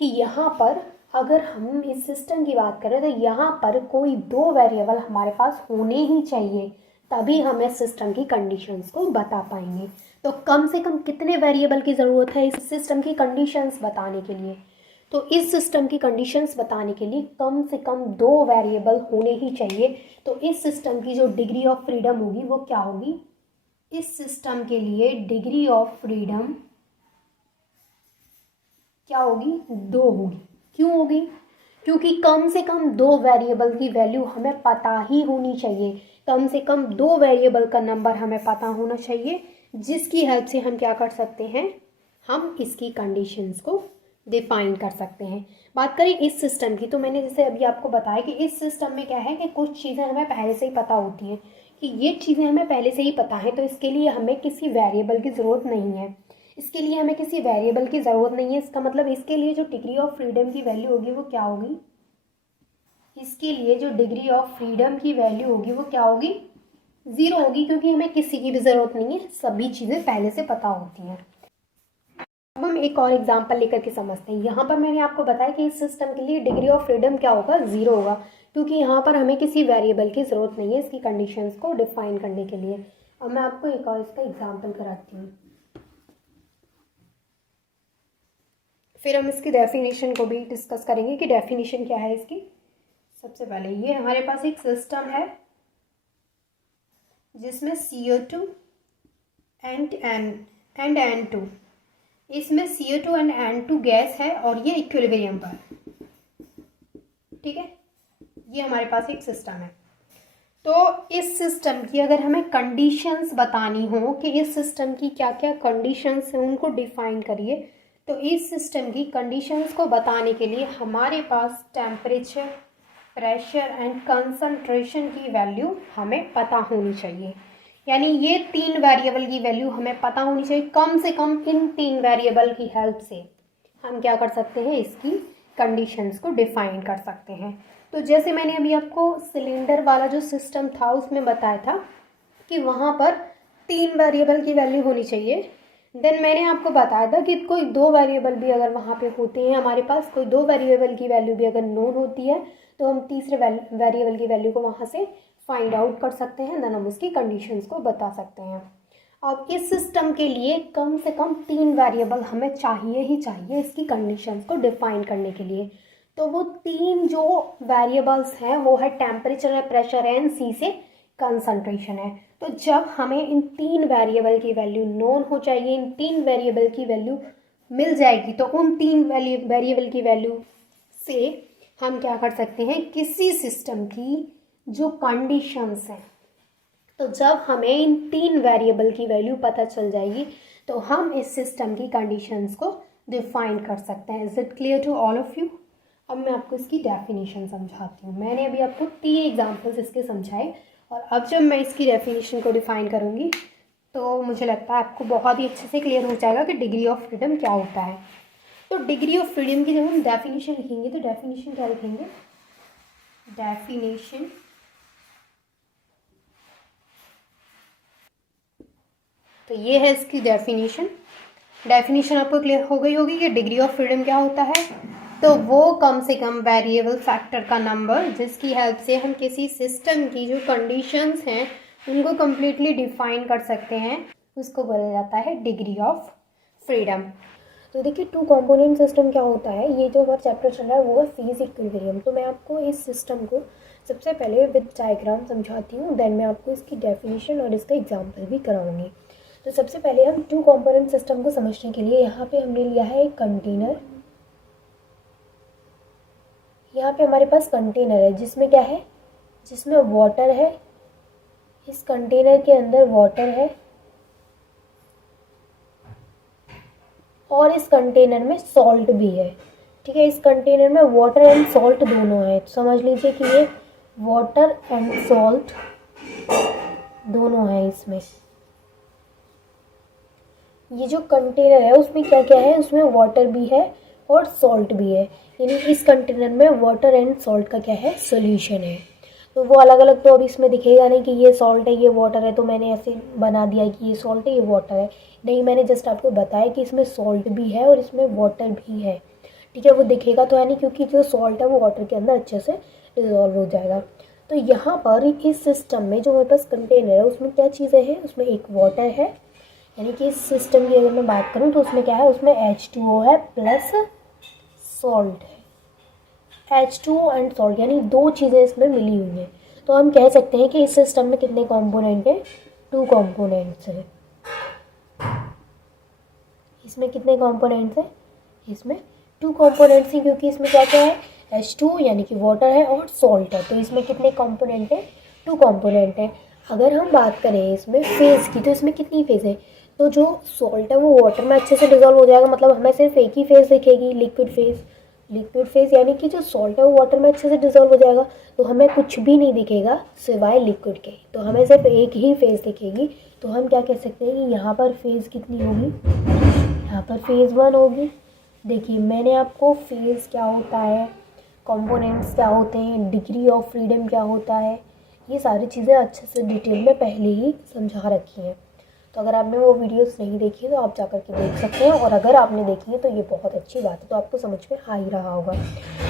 कि यहाँ पर अगर हम इस सिस्टम की बात करें तो यहाँ पर कोई दो वेरिएबल हमारे पास होने ही चाहिए, तभी हम इस सिस्टम की कंडीशंस को बता पाएंगे। तो कम से कम कितने वेरिएबल की ज़रूरत है इस सिस्टम की कंडीशंस बताने के लिए? तो इस सिस्टम की कंडीशंस बताने के लिए कम से कम 2 वेरिएबल होने ही चाहिए। तो इस सिस्टम की जो डिग्री ऑफ फ्रीडम होगी वो क्या होगी? इस सिस्टम के लिए डिग्री ऑफ फ्रीडम क्या होगी? 2 होगी। क्यों होगी? क्योंकि कम से कम 2 वेरिएबल की वैल्यू हमें पता ही होनी चाहिए। कम से कम 2 वेरिएबल का नंबर हमें पता होना चाहिए, जिसकी हेल्प से हम क्या कर सकते हैं? हम इसकी कंडीशंस को डिफाइन कर सकते हैं। बात करें इस सिस्टम की, तो मैंने जैसे अभी आपको बताया कि इस सिस्टम में क्या है कि कुछ चीज़ें हमें पहले से ही पता होती हैं कि ये चीज़ें हमें पहले से ही पता है, तो इसके लिए हमें किसी वेरिएबल की ज़रूरत नहीं है। इसके लिए हमें किसी वेरिएबल की ज़रूरत नहीं है। इसका मतलब इसके लिए जो डिग्री ऑफ फ्रीडम की वैल्यू होगी वो क्या होगी? इसके लिए जो डिग्री ऑफ फ्रीडम की वैल्यू होगी वो क्या होगी? 0 होगी, क्योंकि हमें किसी की भी ज़रूरत नहीं है, सभी चीज़ें पहले से पता होती हैं। अब हम एक और एग्जांपल लेकर के समझते हैं। यहाँ पर मैंने आपको बताया कि इस सिस्टम के लिए डिग्री ऑफ फ्रीडम क्या होगा? 0 होगा, क्योंकि यहाँ पर हमें किसी वेरिएबल की ज़रूरत नहीं है इसकी कंडीशंस को डिफाइन करने के लिए। अब मैं आपको एक और इसका एग्जांपल कराती हूँ, फिर हम इसकी डेफिनेशन को भी डिस्कस करेंगे कि डेफिनेशन क्या है इसकी। सबसे पहले ये हमारे पास एक सिस्टम है जिसमें CO2 एंड N2, इसमें CO2 एंड N2 गैस है और ये इक्विलिब्रियम पर, ठीक है। ये हमारे पास एक सिस्टम है। तो इस सिस्टम की अगर हमें कंडीशंस बतानी हो कि इस सिस्टम की क्या क्या कंडीशंस हैं उनको डिफाइन करिए, तो इस सिस्टम की कंडीशंस को बताने के लिए हमारे पास टेम्परेचर, प्रेशर एंड कंसंट्रेशन की वैल्यू हमें पता होनी चाहिए। यानी ये 3 वेरिएबल की वैल्यू हमें पता होनी चाहिए। कम से कम इन 3 वेरिएबल की हेल्प से हम क्या कर सकते हैं? इसकी कंडीशंस को डिफाइन कर सकते हैं। तो जैसे मैंने अभी आपको सिलेंडर वाला जो सिस्टम था उसमें बताया था कि वहाँ पर 3 वेरिएबल की वैल्यू होनी चाहिए। देन मैंने आपको बताया था कि कोई 2 वेरिएबल भी अगर वहाँ पे होते हैं, हमारे पास कोई 2 वेरिएबल की वैल्यू भी अगर नोन होती है, तो हम तीसरे वेरिएबल की वैल्यू को वहाँ से फाइंड आउट कर सकते हैं, देन हम उसकी कंडीशंस को बता सकते हैं। अब इस सिस्टम के लिए कम से कम 3 वेरिएबल हमें चाहिए ही चाहिए इसकी कंडीशंस को डिफाइन करने के लिए। तो वो 3 जो वेरिएबल्स हैं वो है टेम्परेचर है, प्रेशर है एंड सी से कंसंट्रेशन है। तो जब हमें इन 3 वेरिएबल की वैल्यू नोन हो जाएगी, इन 3 वेरिएबल की वैल्यू मिल जाएगी, तो उन 3 वेरिएबल की वैल्यू से हम क्या कर सकते हैं? किसी सिस्टम की जो कंडीशंस हैं, तो जब हमें इन 3 वेरिएबल की वैल्यू पता चल जाएगी तो हम इस सिस्टम की कंडीशंस को डिफाइन कर सकते हैं। Is it clear to all of you? अब मैं आपको इसकी डेफिनेशन समझाती हूँ। मैंने अभी आपको 3 एग्जांपल्स इसके समझाए, और अब जब मैं इसकी डेफिनेशन को डिफाइन करूँगी तो मुझे लगता है आपको बहुत ही अच्छे से क्लियर हो जाएगा कि डिग्री ऑफ फ्रीडम क्या होता है। तो डिग्री ऑफ फ्रीडम की जब हम डेफिनेशन लिखेंगे तो डेफिनेशन क्या लिखेंगे? डेफिनेशन तो ये है इसकी डेफिनेशन आपको क्लियर हो गई होगी कि डिग्री ऑफ फ्रीडम क्या होता है। तो वो कम से कम वेरिएबल फैक्टर का नंबर जिसकी हेल्प से हम किसी सिस्टम की जो कंडीशंस हैं उनको कम्प्लीटली डिफाइन कर सकते हैं, उसको बोला जाता है डिग्री ऑफ फ्रीडम। तो देखिए 2 कंपोनेंट सिस्टम क्या होता है, ये जो हमारा चैप्टर चल रहा है वो है फेज इक्विलिब्रियम। तो मैं आपको इस सिस्टम को सबसे पहले विद डायग्राम समझाती हूँ, देन मैं आपको इसकी डेफिनेशन और इसका एग्जाम्पल भी कराऊंगी। तो सबसे पहले हम 2 कंपोनेंट सिस्टम को समझने के लिए यहाँ पे हमने लिया है एक कंटेनर। यहाँ पे हमारे पास कंटेनर है जिसमें क्या है? जिसमें वाटर है। इस कंटेनर के अंदर वाटर है और इस कंटेनर में सॉल्ट भी है, ठीक है। इस कंटेनर में वाटर एंड सॉल्ट दोनों है। तो समझ लीजिए कि ये वाटर एंड सॉल्ट दोनों है इसमें। ये जो कंटेनर है उसमें क्या क्या है? उसमें वाटर भी है और सॉल्ट भी है, यानी इस कंटेनर में वाटर एंड सॉल्ट का क्या है? सॉल्यूशन है। तो वो अलग अलग तो अभी इसमें दिखेगा नहीं कि ये सॉल्ट है ये वाटर है, तो मैंने ऐसे बना दिया कि ये सॉल्ट है ये वाटर है। नहीं, मैंने जस्ट आपको बताया कि इसमें सॉल्ट भी है और इसमें वाटर भी है, ठीक है। वो दिखेगा तो है नहीं, क्योंकि जो सॉल्ट है वो वाटर के अंदर अच्छे से डिजॉल्व हो जाएगा। तो यहाँ पर इस सिस्टम में जो मेरे पास कंटेनर है उसमें क्या चीज़ें हैं, उसमें एक वाटर है, यानी कि इस सिस्टम की अगर मैं बात करूँ तो उसमें क्या है, उसमें H2O है प्लस सॉल्ट है। H2O एंड सॉल्ट यानी दो चीज़ें इसमें मिली हुई हैं। तो हम कह सकते हैं कि इस सिस्टम में कितने कंपोनेंट हैं, 2 कंपोनेंट्स हैं। इसमें कितने कंपोनेंट्स हैं, इसमें 2 कंपोनेंट्स हैं, क्योंकि इसमें क्या क्या है, H2 यानी कि वाटर है और सॉल्ट है। तो इसमें कितने कंपोनेंट हैं, 2 कंपोनेंट हैं। अगर हम बात करें इसमें फेज़ की, तो इसमें कितनी फेज़ है, तो जो सॉल्ट है वो वाटर में अच्छे से डिजोल्व हो जाएगा, मतलब हमें सिर्फ एक ही फेज़ दिखेगी, लिक्विड फेज़। लिक्विड फेज़ यानी कि जो सॉल्ट है वो वाटर में अच्छे से डिजोल्व हो जाएगा, तो हमें कुछ भी नहीं दिखेगा सिवाय लिक्विड के, तो हमें सिर्फ एक ही फेज़ दिखेगी। तो हम क्या कह सकते हैं कि यहाँ पर फेज़ कितनी होगी, यहाँ पर फेज़ 1 होगी। देखिए मैंने आपको फेज़ क्या होता है, कंपोनेंट्स क्या होते हैं, डिग्री ऑफ फ्रीडम क्या होता है, ये सारी चीज़ें अच्छे से डिटेल में पहले ही समझा रखी हैं। तो अगर आपने वो वीडियोस नहीं देखी तो आप जा कर के देख सकते हैं, और अगर आपने देखी है तो ये बहुत अच्छी बात है, तो आपको समझ में आ ही रहा होगा।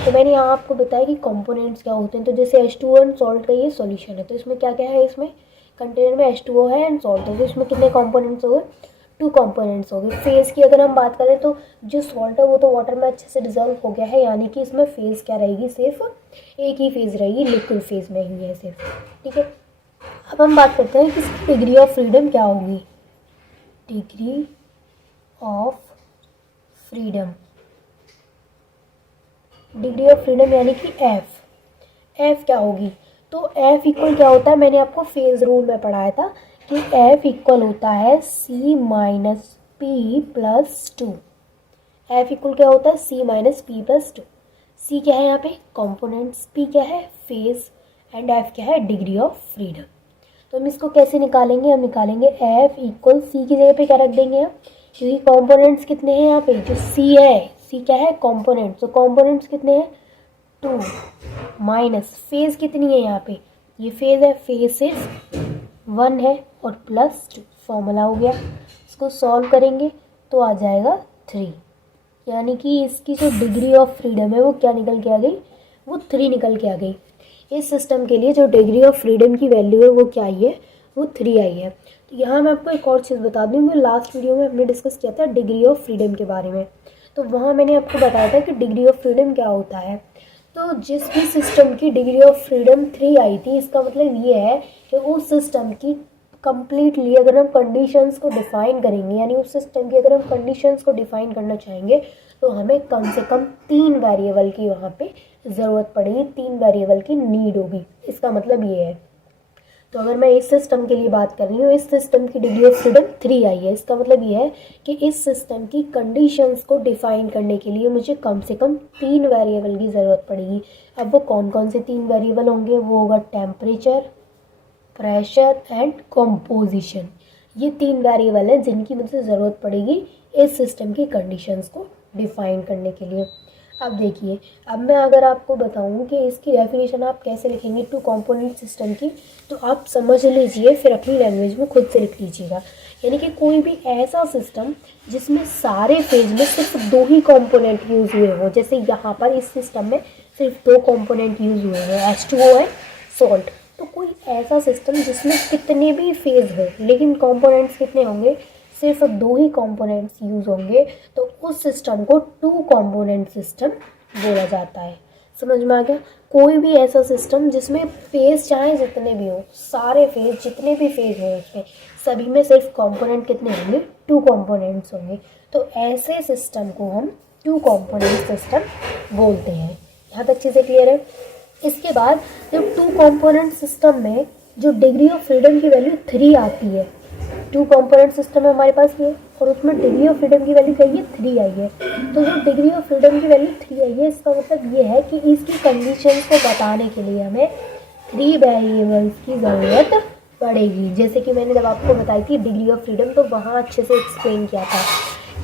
तो मैंने यहाँ आपको बताया कि कंपोनेंट्स क्या होते हैं। तो जैसे H2O एंड सॉल्ट का ये सॉल्यूशन है, तो इसमें क्या क्या है, इसमें कंटेनर में H2O है एंड सॉल्ट है, तो इसमें कितने कंपोनेंट्स हो गए, 2 कंपोनेंट्स हो गए। फेज़ की अगर हम बात करें तो जो सॉल्ट है वो तो वाटर में अच्छे से डिजोल्व हो गया है, यानी कि इसमें फेज़ क्या रहेगी, सिर्फ एक ही फेज़ रहेगी, लिक्विड फेज़ में ही है सिर्फ। ठीक है, अब हम बात करते हैं कि इसकी डिग्री ऑफ फ्रीडम क्या होगी। Degree of freedom, degree of freedom यानी कि एफ क्या होगी, तो एफ इक्वल क्या होता है, मैंने आपको फेज रूल में पढ़ाया था कि एफ इक्वल होता है C minus P plus 2। F equal क्या होता है, C minus P plus 2। C क्या है यहाँ पे कंपोनेंट्स, P क्या है फेज, एंड F क्या है डिग्री ऑफ फ्रीडम। तो हम इसको कैसे निकालेंगे, हम निकालेंगे F इक्वल C की जगह पे क्या रख देंगे हम, क्योंकि कंपोनेंट्स कितने हैं यहाँ पे, जो C है, C क्या है कंपोनेंट्स, तो कंपोनेंट्स कितने हैं 2 माइनस फेज कितनी है यहाँ पे, ये फेज है, फेज सिर्फ 1 है और प्लस 2, फॉर्मूला हो गया। इसको सॉल्व करेंगे तो आ जाएगा 3, यानी कि इसकी जो डिग्री ऑफ फ्रीडम है वो क्या निकल के आ गई, वो 3 निकल के आ गई। इस सिस्टम के लिए जो डिग्री ऑफ फ्रीडम की वैल्यू है वो क्या आई है, वो 3 आई है। तो यहाँ मैं आपको एक और चीज़ बता दूँ, मैं लास्ट वीडियो में हमने डिस्कस किया था डिग्री ऑफ फ्रीडम के बारे में, तो वहाँ मैंने आपको बताया था कि डिग्री ऑफ फ्रीडम क्या होता है। तो जिस भी सिस्टम की डिग्री ऑफ फ्रीडम 3 आई थी, इसका मतलब ये है कि उस सिस्टम की कम्प्लीटली अगर हम कंडीशंस को डिफ़ाइन करेंगे, यानी उस सिस्टम की अगर हम कंडीशंस को डिफ़ाइन करना चाहेंगे तो हमें कम से कम 3 वेरिएबल की वहाँ पे ज़रूरत पड़ेगी, 3 वेरिएबल की नीड होगी, इसका मतलब ये है। तो अगर मैं इस सिस्टम के लिए बात कर रही हूँ, इस सिस्टम की डिग्री ऑफ फ्रीडम 3 आई है, इसका मतलब ये है कि इस सिस्टम की कंडीशंस को डिफ़ाइन करने के लिए मुझे कम से कम 3 वेरिएबल की ज़रूरत पड़ेगी। अब वो कौन कौन से 3 वेरिएबल होंगे, वो होगा टेम्परेचर, प्रेशर एंड कंपोजिशन। ये 3 वेरिएबल हैं जिनकी मुझे ज़रूरत पड़ेगी इस सिस्टम की कंडीशंस को डिफ़ाइन करने के लिए। अब देखिए, अब मैं अगर आपको बताऊं कि इसकी डेफिनेशन आप कैसे लिखेंगे 2 कंपोनेंट सिस्टम की, तो आप समझ लीजिए, फिर अपनी लैंग्वेज में खुद से लिख लीजिएगा। यानी कि कोई भी ऐसा सिस्टम जिसमें सारे फेज में सिर्फ 2 ही कंपोनेंट यूज़ हुए हों, जैसे यहाँ पर इस सिस्टम में सिर्फ 2 कंपोनेंट यूज़ हुए हैं, H2O है सॉल्ट। तो कोई ऐसा सिस्टम जिसमें कितने भी फेज हो लेकिन कंपोनेंट्स कितने होंगे, सिर्फ 2 ही कंपोनेंट्स यूज़ होंगे, तो उस सिस्टम को 2 कंपोनेंट सिस्टम बोला जाता है। समझ में आ गया। कोई भी ऐसा सिस्टम जिसमें फेज चाहे जितने भी हो, सारे फेज जितने भी फेज हैं उसमें सभी में सिर्फ कंपोनेंट कितने होंगे, 2 कंपोनेंट्स होंगे, तो ऐसे सिस्टम को हम 2 कंपोनेंट सिस्टम बोलते हैं। यहाँ तक चीज़ें क्लियर है। इसके बाद जब 2 कंपोनेंट सिस्टम में जो डिग्री ऑफ फ्रीडम की वैल्यू 3 आती है, 2 कंपोनेंट सिस्टम है हमारे पास ये, और उसमें डिग्री ऑफ फ्रीडम की वैल्यू क्या है, 3 आई है। तो जो डिग्री ऑफ फ्रीडम की वैल्यू 3 आई है, इसका मतलब ये है कि इसकी कंडीशंस को बताने के लिए हमें 3 वेरिएबल्स की ज़रूरत पड़ेगी। जैसे कि मैंने जब आपको बताई थी डिग्री ऑफ फ्रीडम, तो वहाँ अच्छे से एक्सप्लेन किया था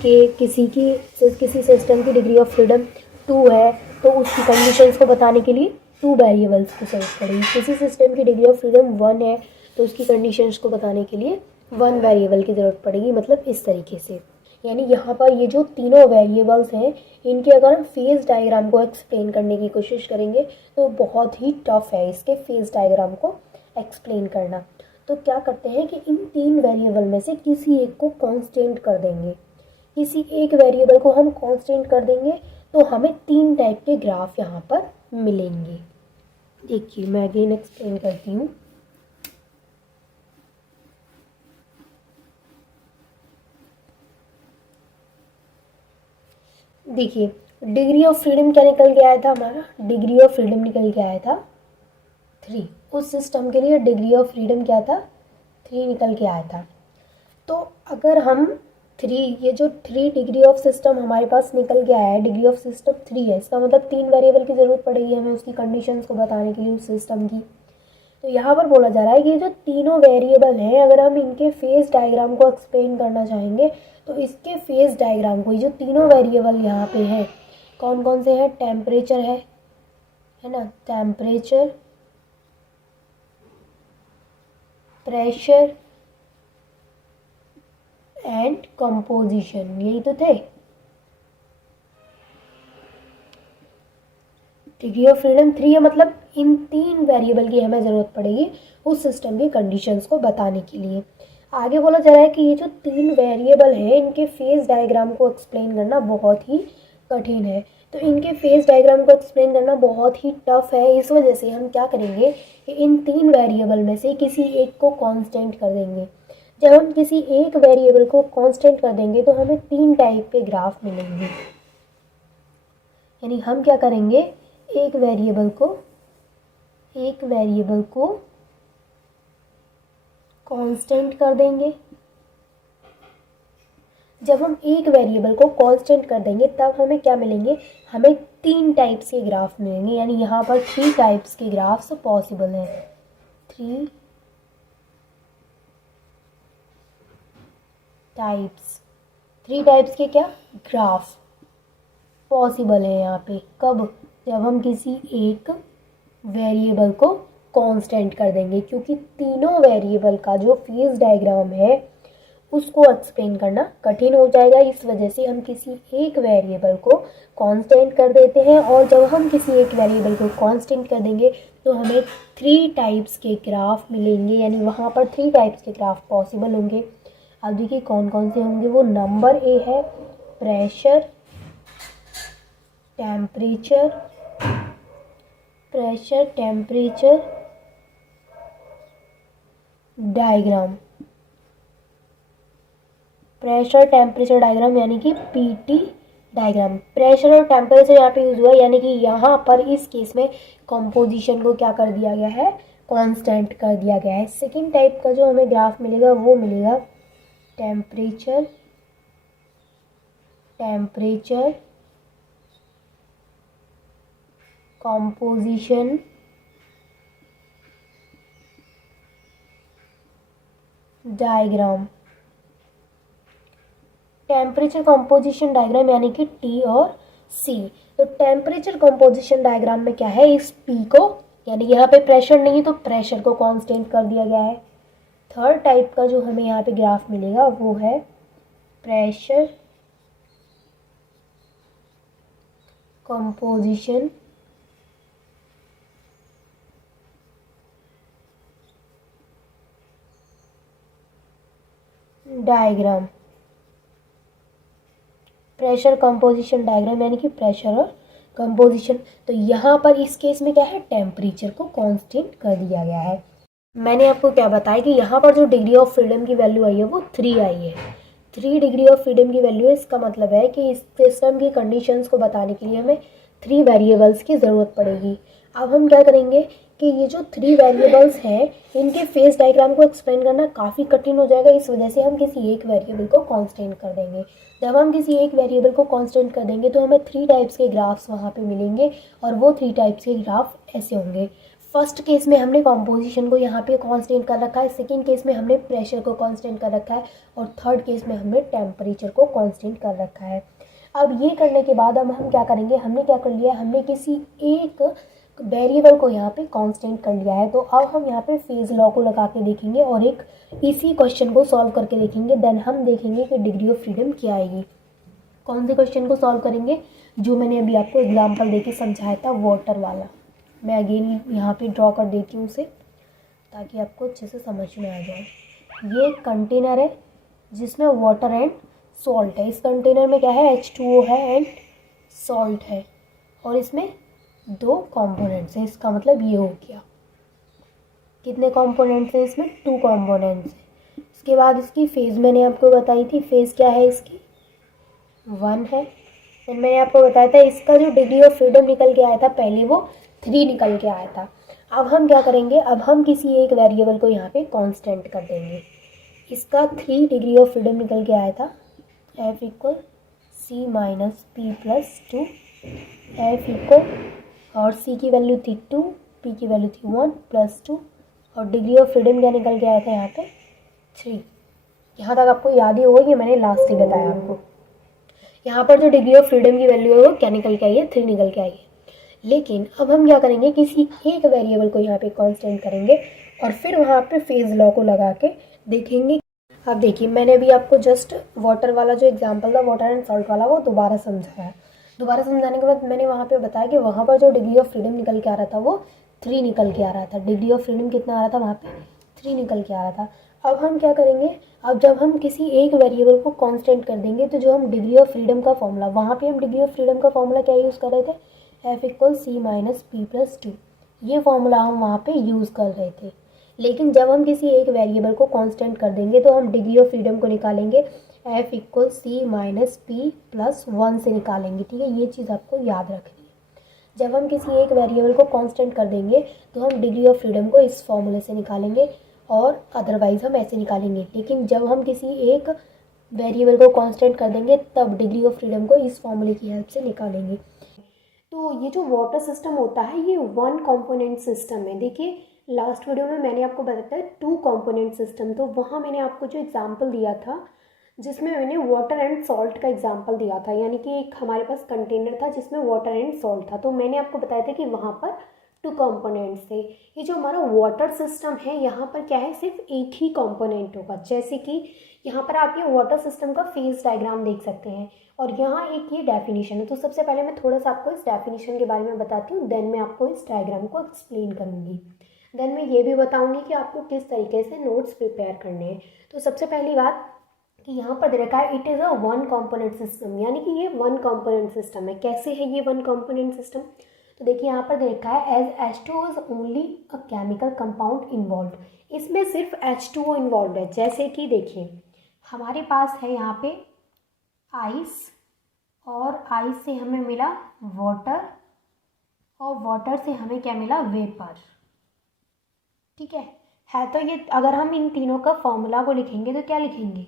कि किसी सिस्टम की डिग्री ऑफ फ्रीडम 2 है तो उसकी कंडीशंस को बताने के लिए 2 वेरिएबल्स की ज़रूरत पड़ेगी। किसी सिस्टम की डिग्री ऑफ फ्रीडम 1 है तो उसकी कंडीशंस को बताने के लिए 1 वेरिएबल की ज़रूरत पड़ेगी, मतलब इस तरीके से। यानी यहाँ पर ये जो तीनों वेरिएबल्स हैं इनके अगर हम फेज डायग्राम को एक्सप्लेन करने की कोशिश करेंगे तो बहुत ही टफ है इसके फेज डायग्राम को एक्सप्लेन करना। तो क्या करते हैं कि इन तीन वेरिएबल में से किसी एक को कांस्टेंट कर देंगे, किसी एक वेरिएबल को हम कांस्टेंट कर देंगे तो हमें तीन टाइप के ग्राफ यहाँ पर मिलेंगे। देखिए मैं अगेन एक्सप्लेन करती हूँ। देखिए डिग्री ऑफ फ्रीडम क्या निकल के आया था, हमारा डिग्री ऑफ फ्रीडम निकल के आया था 3। उस सिस्टम के लिए डिग्री ऑफ फ्रीडम क्या था, 3 निकल के आया था। तो अगर हम 3, ये जो 3 डिग्री ऑफ सिस्टम हमारे पास निकल के आया है, डिग्री ऑफ सिस्टम 3 है, इसका मतलब 3 वेरिएबल की ज़रूरत पड़ेगी हमें उसकी कंडीशंस को बताने के लिए उस सिस्टम की। तो यहाँ पर बोला जा रहा है कि ये जो तीनों वेरिएबल हैं अगर हम इनके फेज डायग्राम को एक्सप्लेन करना चाहेंगे तो इसके फेज डायग्राम को, ये जो तीनों वेरिएबल यहाँ पे हैं कौन कौन से हैं, टेम्परेचर है ना, टेम्परेचर, प्रेशर एंड कंपोजिशन, यही तो थे। डिग्री ऑफ फ्रीडम 3 है, मतलब इन तीन वेरिएबल की हमें ज़रूरत पड़ेगी उस सिस्टम की कंडीशंस को बताने के लिए। आगे बोला जा रहा है कि ये जो तीन वेरिएबल हैं इनके फेज डायग्राम को एक्सप्लेन करना बहुत ही कठिन है। तो इनके फेज डायग्राम को एक्सप्लेन करना बहुत ही टफ है, इस वजह से हम क्या करेंगे कि इन तीन वेरिएबल में से किसी एक को कांस्टेंट कर देंगे। जब हम किसी एक वेरिएबल को कांस्टेंट कर देंगे तो हमें तीन टाइप के ग्राफ मिलेंगे। यानी हम क्या करेंगे, एक वेरिएबल को कांस्टेंट कर देंगे। जब हम एक वेरिएबल को कांस्टेंट कर देंगे तब हमें क्या मिलेंगे, हमें तीन टाइप्स के ग्राफ मिलेंगे। यानी यहाँ पर 3 टाइप्स के ग्राफ्स पॉसिबल हैं, 3 टाइप्स के क्या ग्राफ पॉसिबल है यहाँ पे। कब, जब हम किसी एक वेरिएबल को कांस्टेंट कर देंगे, क्योंकि तीनों वेरिएबल का जो फेज डायग्राम है उसको एक्सप्लेन करना कठिन हो जाएगा। इस वजह से हम किसी एक वेरिएबल को कांस्टेंट कर देते हैं, और जब हम किसी एक वेरिएबल को कांस्टेंट कर देंगे तो हमें 3 टाइप्स के ग्राफ मिलेंगे। यानी वहाँ पर 3 टाइप्स के ग्राफ पॉसिबल होंगे। अब देखिए कौन कौन से होंगे वो। नंबर ए है pressure, temperature, diagram, pressure temperature diagram यानी कि पीटी डायग्राम। प्रेशर और टेम्परेचर यहाँ पे यूज हुआ, यानी कि यहाँ पर इस केस में कंपोजिशन को क्या कर दिया गया है, कांस्टेंट कर दिया गया है। सेकेंड टाइप का जो हमें ग्राफ मिलेगा वो मिलेगा temperature, composition, diagram. Temperature composition diagram यानी कि टी और सी। तो टेम्परेचर कंपोजिशन डायग्राम में क्या है, इस पी को, यानी यहाँ पे प्रेशर नहीं तो प्रेशर को कांस्टेंट कर दिया गया है। थर्ड टाइप का जो हमें यहाँ पे ग्राफ मिलेगा वो है pressure composition diagram. Pressure composition diagram यानी कि प्रेशर और कंपोजिशन। तो यहाँ पर इस केस में क्या है, टेम्परेचर को कांस्टेंट कर दिया गया है। मैंने आपको क्या बताया कि यहाँ पर जो डिग्री ऑफ फ्रीडम की वैल्यू आई है वो 3 आई है। 3 डिग्री ऑफ फ्रीडम की वैल्यू है। इसका मतलब है कि इस सिस्टम की कंडीशंस को बताने के लिए हमें 3 वेरिएबल्स की ज़रूरत पड़ेगी। अब हम क्या करेंगे कि ये जो 3 वेरिएबल्स हैं इनके फेज डायग्राम को एक्सप्लेन करना काफ़ी कठिन हो जाएगा। इस वजह से हम किसी एक वेरिएबल को कांस्टेंट कर देंगे। जब हम किसी एक वेरिएबल को कांस्टेंट कर देंगे तो हमें 3 टाइप्स के ग्राफ्स वहाँ पे मिलेंगे, और वो 3 टाइप्स के ग्राफ ऐसे होंगे। फर्स्ट केस में हमने कंपोजिशन को यहाँ पे कांस्टेंट कर रखा है, सेकंड केस में हमने प्रेशर को कांस्टेंट कर रखा है, और थर्ड केस में हमने टेम्परेचर को कांस्टेंट कर रखा है। अब ये करने के बाद अब हम क्या करेंगे, हमने क्या कर लिया, हमने किसी एक वेरिएबल को यहाँ पे कांस्टेंट कर लिया है। तो अब हम यहाँ पे फेज लॉ को लगा के देखेंगे और एक इसी क्वेश्चन को सॉल्व करके देखेंगे। देन हम देखेंगे कि डिग्री ऑफ फ्रीडम क्या आएगी। कौन से क्वेश्चन को सॉल्व करेंगे? जो मैंने अभी आपको एग्जाम्पल देके समझाया था, वाटर वाला। मैं अगेन यहाँ पे ड्रॉ कर देती हूँ उसे, ताकि आपको अच्छे से समझ में आ जाए। ये कंटेनर है जिसमें वाटर एंड सॉल्ट है। इस कंटेनर में क्या है? H2O है एंड सॉल्ट है, और इसमें 2 कंपोनेंट्स हैं। इसका मतलब ये हो गया। कितने कंपोनेंट्स हैं इसमें? 2 कंपोनेंट्स हैं। उसके बाद इसकी फेज़ मैंने आपको बताई थी। फेज़ क्या है इसकी? 1 है। फिर मैंने आपको बताया था इसका जो डिग्री ऑफ फ्रीडम निकल के आया था पहले, वो 3 निकल के आया था। अब हम क्या करेंगे? अब हम किसी एक वेरिएबल को यहाँ पे कांस्टेंट कर देंगे। इसका 3 डिग्री ऑफ फ्रीडम निकल के आया था। F equal C minus P plus 2। F equal, और C की वैल्यू थी 2, P की वैल्यू थी 1 प्लस 2, और डिग्री ऑफ फ्रीडम क्या निकल के आया था यहाँ पे? 3। यहाँ तक आपको याद ही होगा कि मैंने लास्ट ही बताया आपको। यहाँ पर जो डिग्री ऑफ फ्रीडम की वैल्यू है वो क्या निकल के आई है? 3 निकल के आई है। लेकिन अब हम क्या करेंगे? किसी एक वेरिएबल को यहाँ पे कांस्टेंट करेंगे और फिर वहाँ पे फेज लॉ को लगा के देखेंगे। अब देखिए, मैंने अभी आपको जस्ट वाटर वाला जो एग्जांपल था, वाटर एंड सॉल्ट वाला, वो दोबारा समझाया। दोबारा समझाने के बाद मैंने वहाँ पे बताया कि वहाँ पर जो डिग्री ऑफ फ्रीडम निकल के आ रहा था वो 3 निकल के आ रहा था। डिग्री ऑफ फ्रीडम कितना आ रहा था वहाँ पे? 3 निकल के आ रहा था। अब हम क्या करेंगे? अब जब हम किसी एक वेरिएबल को कांस्टेंट कर देंगे तो जो हम डिग्री ऑफ फ्रीडम का फॉर्मूला, वहाँ पे हम डिग्री ऑफ फ्रीडम का फॉर्मूला क्या यूज़ कर रहे थे? F equal C minus P plus 2। ये फॉर्मूला हम वहाँ पे यूज़ कर रहे थे। लेकिन जब हम किसी एक वेरिएबल को कांस्टेंट कर देंगे तो हम डिग्री ऑफ फ्रीडम को निकालेंगे F equal C minus P plus 1 से निकालेंगे। ठीक है, ये चीज़ आपको याद रखनी है। जब हम किसी एक वेरिएबल को कांस्टेंट कर देंगे तो हम डिग्री ऑफ फ्रीडम को इस फॉर्मूले से निकालेंगे, और अदरवाइज हम ऐसे निकालेंगे। लेकिन जब हम किसी एक वेरिएबल को कांस्टेंट कर देंगे तब डिग्री ऑफ फ्रीडम को इस फॉर्मूले की हेल्प से निकालेंगे। तो ये जो वाटर सिस्टम होता है ये 1 कंपोनेंट सिस्टम है। देखिए, लास्ट वीडियो में मैंने आपको बताया था 2 कंपोनेंट सिस्टम, तो वहाँ मैंने आपको जो एग्जांपल दिया था जिसमें मैंने वाटर एंड सॉल्ट का एग्जांपल दिया था, यानी कि एक हमारे पास कंटेनर था जिसमें वाटर एंड सॉल्ट था। तो मैंने आपको बताया था कि वहाँ पर 2 कंपोनेंट्स थे। ये जो हमारा वाटर सिस्टम है यहाँ पर क्या है? सिर्फ एक ही कंपोनेंट होगा। जैसे कि यहाँ पर आप ये वाटर सिस्टम का फेज डायग्राम देख सकते हैं, और यहाँ एक ये डेफिनेशन है। तो सबसे पहले मैं थोड़ा सा आपको इस डेफिनेशन के बारे में बताती हूँ, देन मैं आपको इस डायग्राम को एक्सप्लेन करूँगी। देन मैं ये भी बताऊँगी कि आपको किस तरीके से नोट्स प्रिपेयर करने हैं। तो सबसे पहली बात कि यहाँ पर दे रखा है it is a 1 component system, यानी कि ये 1 कंपोनेंट सिस्टम है। कैसे है ये 1 कंपोनेंट सिस्टम? तो देखिए यहाँ पर दे रखा है as H2O is only a chemical compound involve. इसमें सिर्फ H2O इन्वॉल्व है। जैसे कि देखिए, हमारे पास है यहाँ पे आइस, और आइस से हमें मिला वाटर, और वाटर से हमें क्या मिला? वेपर। ठीक है। तो ये अगर हम इन तीनों का फॉर्मूला को लिखेंगे तो क्या लिखेंगे?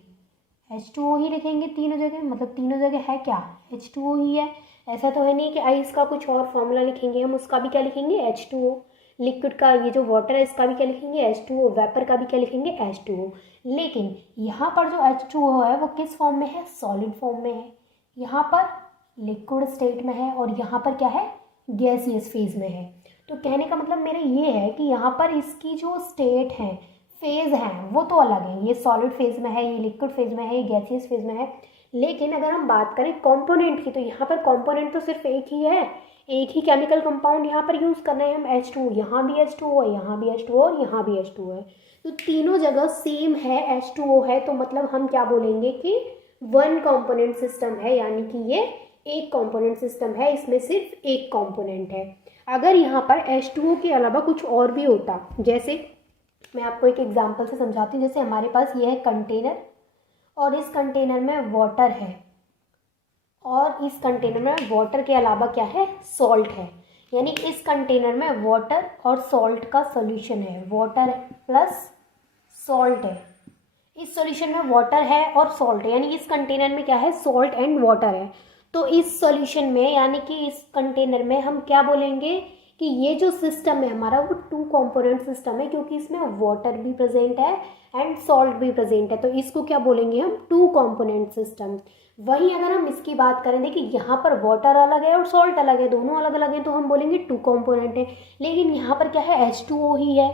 H2O ही लिखेंगे तीनों जगह। मतलब तीनों जगह है क्या? H2O ही है। ऐसा तो है नहीं कि आइस का कुछ और फॉर्मूला लिखेंगे हम, उसका भी क्या लिखेंगे? H2O। लिक्विड का ये जो वाटर है इसका भी क्या लिखेंगे? H2O। वेपर का भी क्या लिखेंगे? H2O। लेकिन यहाँ पर जो H2O है वो किस फॉर्म में है? सॉलिड फॉर्म में है। यहाँ पर लिक्विड स्टेट में है, और यहाँ पर क्या है? गैसियस फेज में है। तो कहने का मतलब मेरा ये है कि यहाँ पर इसकी जो स्टेट है, फेज हैं, वो तो अलग है। ये सॉलिड फेज में है, ये लिक्विड फेज में है, ये गैसियस फेज में है। लेकिन अगर हम बात करें कंपोनेंट की तो यहाँ पर कंपोनेंट तो सिर्फ एक ही है। एक ही केमिकल कंपाउंड यहाँ पर यूज़ करना है हम, H2O। यहाँ भी H2O है, यहाँ भी H2O और यहाँ भी H2O है। तो तीनों जगह सेम है, H2O है। तो मतलब हम क्या बोलेंगे कि 1 कंपोनेंट सिस्टम है, यानी कि ये एक कंपोनेंट सिस्टम है, इसमें सिर्फ एक कंपोनेंट है। अगर यहाँ पर H2O के अलावा कुछ और भी होता, जैसे मैं आपको एक एग्जांपल से समझाती हूँ। जैसे हमारे पास ये है कंटेनर, और इस कंटेनर में वाटर है, और इस कंटेनर में वाटर के अलावा क्या है? सॉल्ट है। यानी इस कंटेनर में वाटर और सॉल्ट का सॉल्यूशन है। वाटर प्लस सॉल्ट है। इस सॉल्यूशन में वाटर है और सॉल्ट है, यानी इस कंटेनर में क्या है? सॉल्ट एंड वाटर है। तो इस सॉल्यूशन में, यानी कि इस कंटेनर में हम क्या बोलेंगे कि ये जो सिस्टम है हमारा वो 2 कंपोनेंट सिस्टम है, क्योंकि इसमें वाटर भी प्रेजेंट है एंड सॉल्ट भी प्रेजेंट है। तो इसको क्या बोलेंगे हम? 2 कंपोनेंट सिस्टम। वहीं अगर हम इसकी बात करें, देखिए यहाँ पर वाटर अलग है और सॉल्ट अलग है, दोनों अलग अलग हैं, तो हम बोलेंगे टू कंपोनेंट है। लेकिन यहाँ पर क्या है, H2O ही है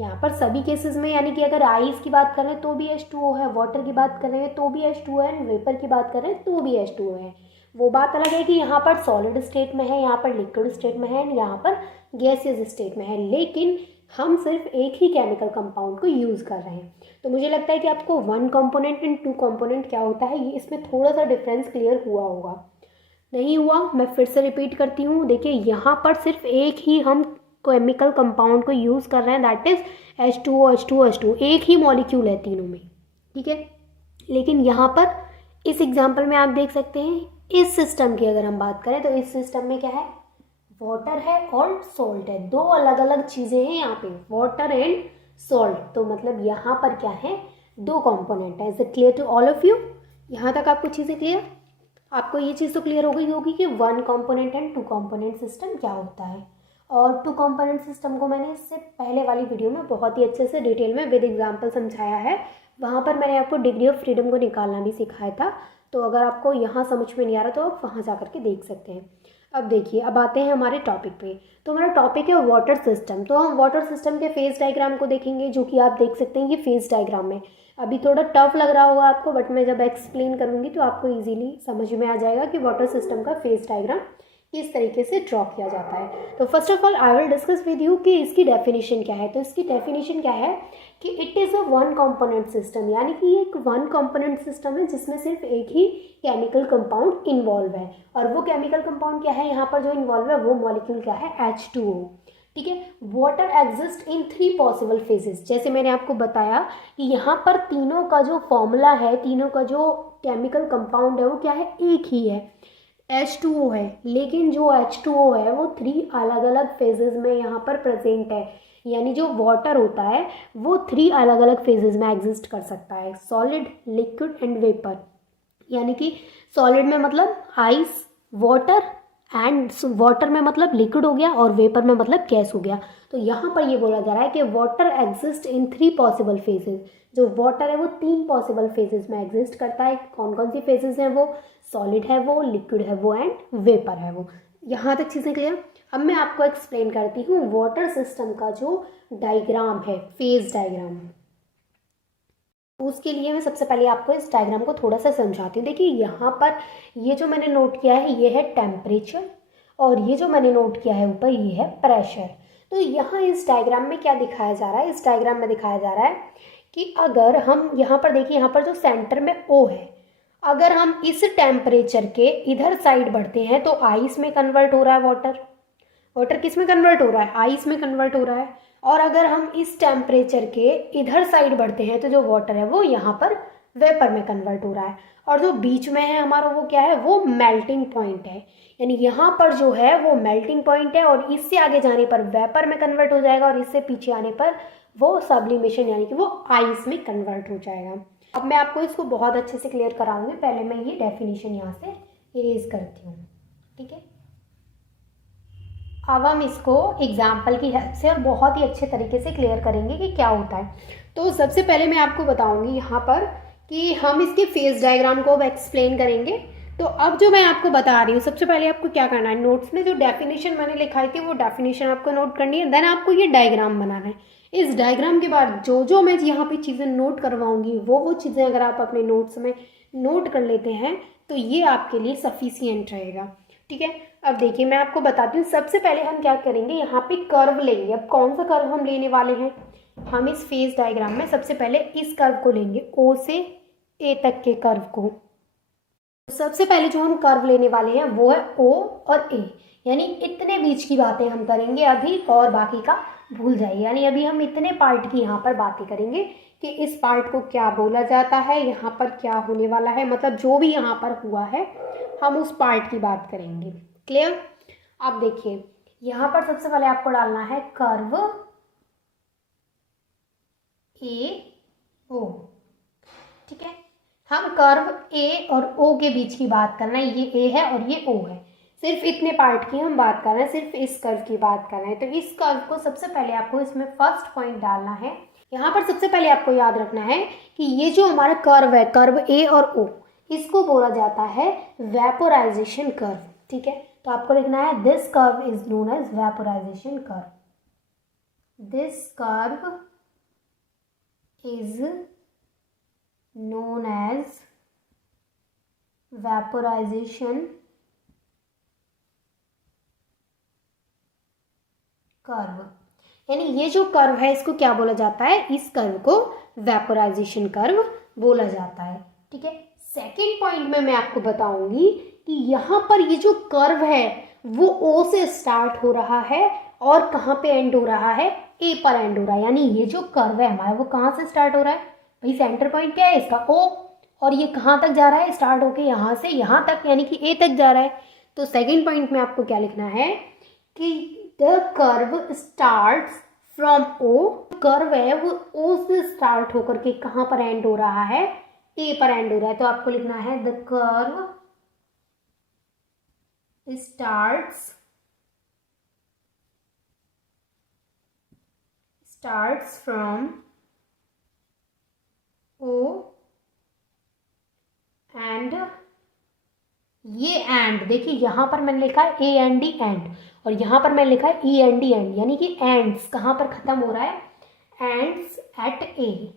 यहाँ पर सभी केसेस में, यानी कि अगर आइस की बात करें तो भी H2O है, वाटर की बात करें तो भी H2O है, वेपर की बात करें तो भी H2O है। वो बात अलग है कि यहाँ पर सॉलिड स्टेट में है, यहाँ पर लिक्विड स्टेट में है, यहाँ पर गैसियस स्टेट में है, लेकिन हम सिर्फ एक ही केमिकल कंपाउंड को यूज़ कर रहे हैं। तो मुझे लगता है कि आपको one component and two component क्या होता है, ये इसमें थोड़ा सा डिफरेंस क्लियर हुआ होगा। नहीं हुआ, मैं फिर से रिपीट करती हूँ। देखिए यहाँ पर सिर्फ एक ही हम केमिकल कंपाउंड को यूज़ कर रहे हैं, that is H2O H2O H2O, एक ही मॉलिक्यूल है तीनों में, ठीक है। लेकिन यहाँ पर इस एग्जाम्पल में आप देख सकते हैं, इस सिस्टम की अगर हम बात करें तो इस सिस्टम में क्या है, वाटर है और सॉल्ट है, दो अलग अलग चीज़ें हैं यहाँ पे, वाटर एंड सॉल्ट। तो मतलब यहाँ पर क्या है, दो कंपोनेंट है। Is it clear to all of you? यहाँ तक आपको चीज़ें क्लियर? आपको ये चीज़ तो क्लियर हो गई होगी कि one component and two component system क्या होता है। और टू कंपोनेंट सिस्टम को मैंने इससे पहले वाली वीडियो में बहुत ही अच्छे से डिटेल में विद एग्जांपल समझाया है। वहाँ पर मैंने आपको डिग्री ऑफ फ्रीडम को निकालना भी सिखाया था, तो अगर आपको यहाँ समझ में नहीं आ रहा तो आप वहाँ जा करके देख सकते हैं। अब देखिए, अब आते हैं हमारे टॉपिक पे। तो हमारा टॉपिक है वाटर सिस्टम। तो हम वाटर सिस्टम के फेज डायग्राम को देखेंगे, जो कि आप देख सकते हैं कि फेज डायग्राम में अभी थोड़ा टफ लग रहा होगा आपको, बट मैं जब एक्सप्लेन करूँगी तो आपको इजीली समझ में आ जाएगा कि वाटर सिस्टम का फेज डायग्राम किस तरीके से ड्रॉ किया जाता है। तो first of all I will discuss with you कि इसकी डेफिनेशन क्या है। तो इसकी डेफिनेशन क्या है कि it is a one component system, यानी कि ये एक वन कंपोनेंट सिस्टम है जिसमें सिर्फ एक ही केमिकल कंपाउंड इन्वॉल्व है। और वो केमिकल कंपाउंड क्या है यहाँ पर जो इन्वॉल्व है, वो मॉलिक्यूल क्या है, H2O, ठीक है। Water exist in 3 possible phases. जैसे मैंने आपको बताया कि यहाँ पर तीनों का जो फॉर्मूला है, तीनों का जो केमिकल कंपाउंड है वो क्या है, एक ही है, H2O है। लेकिन जो H2O है वो 3 अलग अलग फेजेस में यहाँ पर प्रेजेंट है, यानी जो वाटर होता है वो 3 अलग अलग फेजेस में एग्जिस्ट कर सकता है, सॉलिड, लिक्विड एंड वेपर। यानी कि सॉलिड में मतलब आइस, वाटर, एंड वाटर में मतलब लिक्विड हो गया, और वेपर में मतलब गैस हो गया। तो यहाँ पर ये बोला जा रहा है कि water exist in 3 possible phases. जो वाटर है वो 3 पॉसिबल फेजेस में एग्जिस्ट करता है। कौन कौन सी फेजेस हैं वो, सॉलिड है वो, लिक्विड है वो, एंड वेपर है वो। यहाँ तक चीज़ें क्लियर? अब मैं आपको एक्सप्लेन करती हूँ वाटर सिस्टम का जो डायग्राम है, फेज डायग्राम। उसके लिए मैं सबसे पहले आपको इस डायग्राम को थोड़ा सा समझाती हूँ। देखिए यहाँ पर ये जो मैंने नोट किया है ये है टेम्परेचर, और ये जो मैंने नोट किया है ऊपर ये है प्रेशर। तो यहाँ इस डायग्राम में क्या दिखाया जा रहा है, इस डायग्राम में दिखाया जा रहा है कि अगर हम यहाँ पर देखिए, यहाँ पर जो सेंटर में O है, अगर हम इस टेम्परेचर के इधर साइड बढ़ते हैं तो आइस में कन्वर्ट हो रहा है वाटर। वाटर किस में कन्वर्ट हो रहा है, आइस में कन्वर्ट हो रहा है। और अगर हम इस टेम्परेचर के इधर साइड बढ़ते हैं तो जो वाटर है वो यहाँ पर वेपर में कन्वर्ट हो रहा है। और जो बीच में है हमारा वो क्या है, वो मेल्टिंग पॉइंट है, यानी यहाँ पर जो है वो मेल्टिंग पॉइंट है, और इससे आगे जाने पर वेपर में कन्वर्ट हो जाएगा, और इससे पीछे आने पर वो सब्लिमेशन यानी कि वो आइस में कन्वर्ट हो जाएगा। अब मैं आपको इसको बहुत अच्छे से क्लियर कराऊंगी, पहले मैं ये डेफिनेशन यहाँ से इरेज करती हूँ, ठीक है। अब हम इसको एग्जाम्पल की हेल्प से और बहुत ही अच्छे तरीके से क्लियर करेंगे कि क्या होता है। तो सबसे पहले मैं आपको बताऊंगी यहाँ पर कि हम इसके फेज डायग्राम को अब एक्सप्लेन करेंगे। तो अब जो मैं आपको बता रही हूँ, सबसे पहले आपको क्या करना है, नोट्स में जो डेफिनेशन मैंने लिखाई थी वो डेफिनेशन आपको नोट करनी है, देन आपको ये डायग्राम बनाना है। इस डायग्राम के बाद जो जो मैं यहाँ पे चीज़ें नोट करवाऊंगी वो चीज़ें अगर आप अपने नोट्स में नोट कर लेते हैं तो ये आपके लिए सफिशियंट रहेगा, ठीक है। अब देखिए मैं आपको बताती हूँ, सबसे पहले हम क्या करेंगे, यहाँ पे कर्व लेंगे। अब कौन सा कर्व हम लेने वाले हैं, हम इस फेज डायग्राम में सबसे पहले इस कर्व को लेंगे, O से A तक के कर्व को। सबसे पहले जो हम कर्व लेने वाले हैं वो है O और A, यानी इतने बीच की बातें हम करेंगे अभी, और बाकी का भूल जाइए। यानी अभी हम इतने पार्ट की यहाँ पर बातें करेंगे कि इस पार्ट को क्या बोला जाता है, यहाँ पर क्या होने वाला है, मतलब जो भी यहाँ पर हुआ है हम उस पार्ट की बात करेंगे। क्लियर? अब देखिए यहाँ पर सबसे पहले आपको डालना है कर्व AO, ठीक है। हम कर्व A और O के बीच की बात कर रहे हैं, ये A है और ये O है, सिर्फ इतने पार्ट की हम बात कर रहे हैं, सिर्फ इस कर्व की बात कर रहे हैं। तो इस कर्व को सबसे पहले आपको इसमें फर्स्ट पॉइंट डालना है। यहाँ पर सबसे पहले आपको याद रखना है कि ये जो हमारा कर्व है, कर्व A और O, इसको बोला जाता है वेपोराइजेशन कर्व। ठीक है, तो आपको लिखना है this curve is known as vaporisation curve. This curve is known as vaporisation curve. यानी ये जो कर्व है इसको क्या बोला जाता है, इस कर्व को वेपोराइजेशन कर्व बोला जाता है। ठीक है, सेकेंड पॉइंट में मैं आपको बताऊंगी कि यहाँ पर ये जो कर्व है वो ओ से स्टार्ट हो रहा है और कहाँ पे एंड हो रहा है, ए पर एंड हो रहा है। यानी ये जो कर्व है हमारा वो कहाँ से स्टार्ट हो रहा है, भाई सेंटर पॉइंट क्या है इसका, ओ, और ये कहाँ तक जा रहा है, स्टार्ट होके यहाँ से यहाँ तक यानी कि ए तक जा रहा है। तो सेकेंड पॉइंट में आपको क्या लिखना है कि the curve starts from O. Curve है वो ओ से स्टार्ट होकर के कहाँ पर एंड हो रहा है, ए पर एंड हो रहा है। तो आपको लिखना है the curve starts from O and, ये एंड देखिए यहाँ पर मैंने लिखा है ए एंड डी एंड, और यहाँ पर मैंने लिखा है ई एंड डी एंड, यानी कि एंड्स कहाँ पर खत्म हो रहा है, एंड्स एट ए।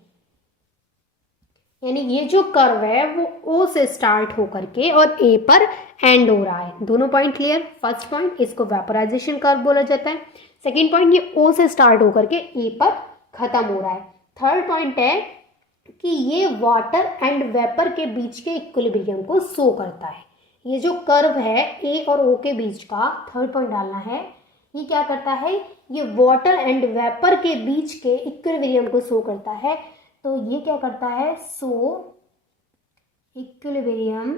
यानी ये जो कर्व है वो ओ से स्टार्ट होकर के और ए पर एंड हो रहा है। दोनों पॉइंट क्लियर। फर्स्ट पॉइंट इसको वेपोराइजेशन कर्व बोला जाता है, सेकेंड पॉइंट ये ओ से स्टार्ट होकर के ए पर खत्म हो रहा है। थर्ड पॉइंट है कि ये वाटर एंड वेपर के बीच के इक्विलिब्रियम को शो करता है। ये जो कर्व है ए और ओ के बीच का, थर्ड पॉइंट डालना है, ये क्या करता है, ये वाटर एंड वेपर के बीच के इक्विलिब्रियम को शो करता है। तो ये क्या करता है, show equilibrium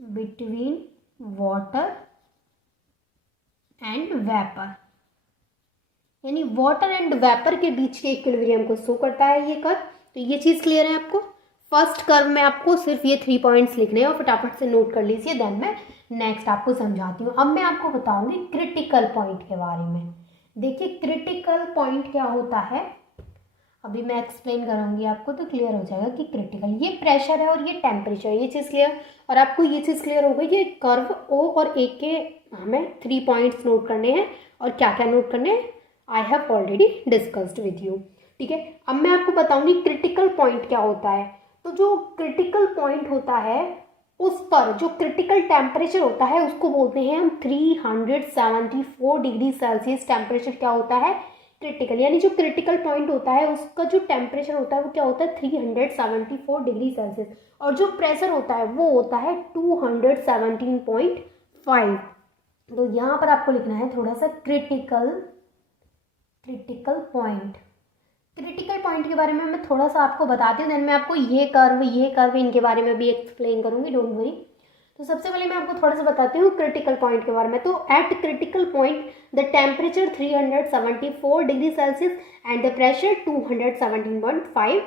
between water and vapour, यानी वाटर एंड वेपर के बीच के इक्विलिब्रियम को शो करता है ये कर्व। तो ये चीज़ क्लियर है आपको। फर्स्ट कर्व में आपको सिर्फ ये 3 पॉइंट्स लिखने हैं और फटाफट से नोट कर लीजिए, देन मैं नेक्स्ट आपको समझाती हूँ। अब मैं आपको बताऊंगी क्रिटिकल पॉइंट के बारे में। देखिए क्रिटिकल पॉइंट क्या होता है, अभी मैं एक्सप्लेन करूंगी आपको तो क्लियर हो जाएगा कि क्रिटिकल, ये प्रेशर है और ये टेम्परेचर, ये चीज़ क्लियर। और आपको ये चीज़ क्लियर हो गई, ये कर्व ओ और ए के हमें 3 पॉइंट्स नोट करने हैं, और क्या क्या नोट करने हैं I have already discussed with you. ठीक है, अब मैं आपको बताऊंगी क्रिटिकल पॉइंट क्या होता है। तो जो क्रिटिकल पॉइंट होता है उस पर जो क्रिटिकल टेम्परेचर होता है उसको बोलते हैं हम 374 डिग्री सेल्सियस टेम्परेचर क्या होता है, क्रिटिकल। यानी जो क्रिटिकल पॉइंट होता है उसका जो टेम्परेचर होता है वो क्या होता है 374 डिग्री सेल्सियस, और जो प्रेशर होता है वो होता है 217.5। तो यहाँ पर आपको लिखना है थोड़ा सा क्रिटिकल पॉइंट। क्रिटिकल पॉइंट के बारे में मैं थोड़ा सा आपको बताती हूँ, देन मैं आपको ये कर्व इनके बारे में भी एक्सप्लेन करूँगी, डोंट वरी। तो सबसे पहले मैं आपको थोड़ा सा बताती हूँ क्रिटिकल पॉइंट के बारे में। तो eight critical point the temperature 374 degree Celsius and the pressure 217.5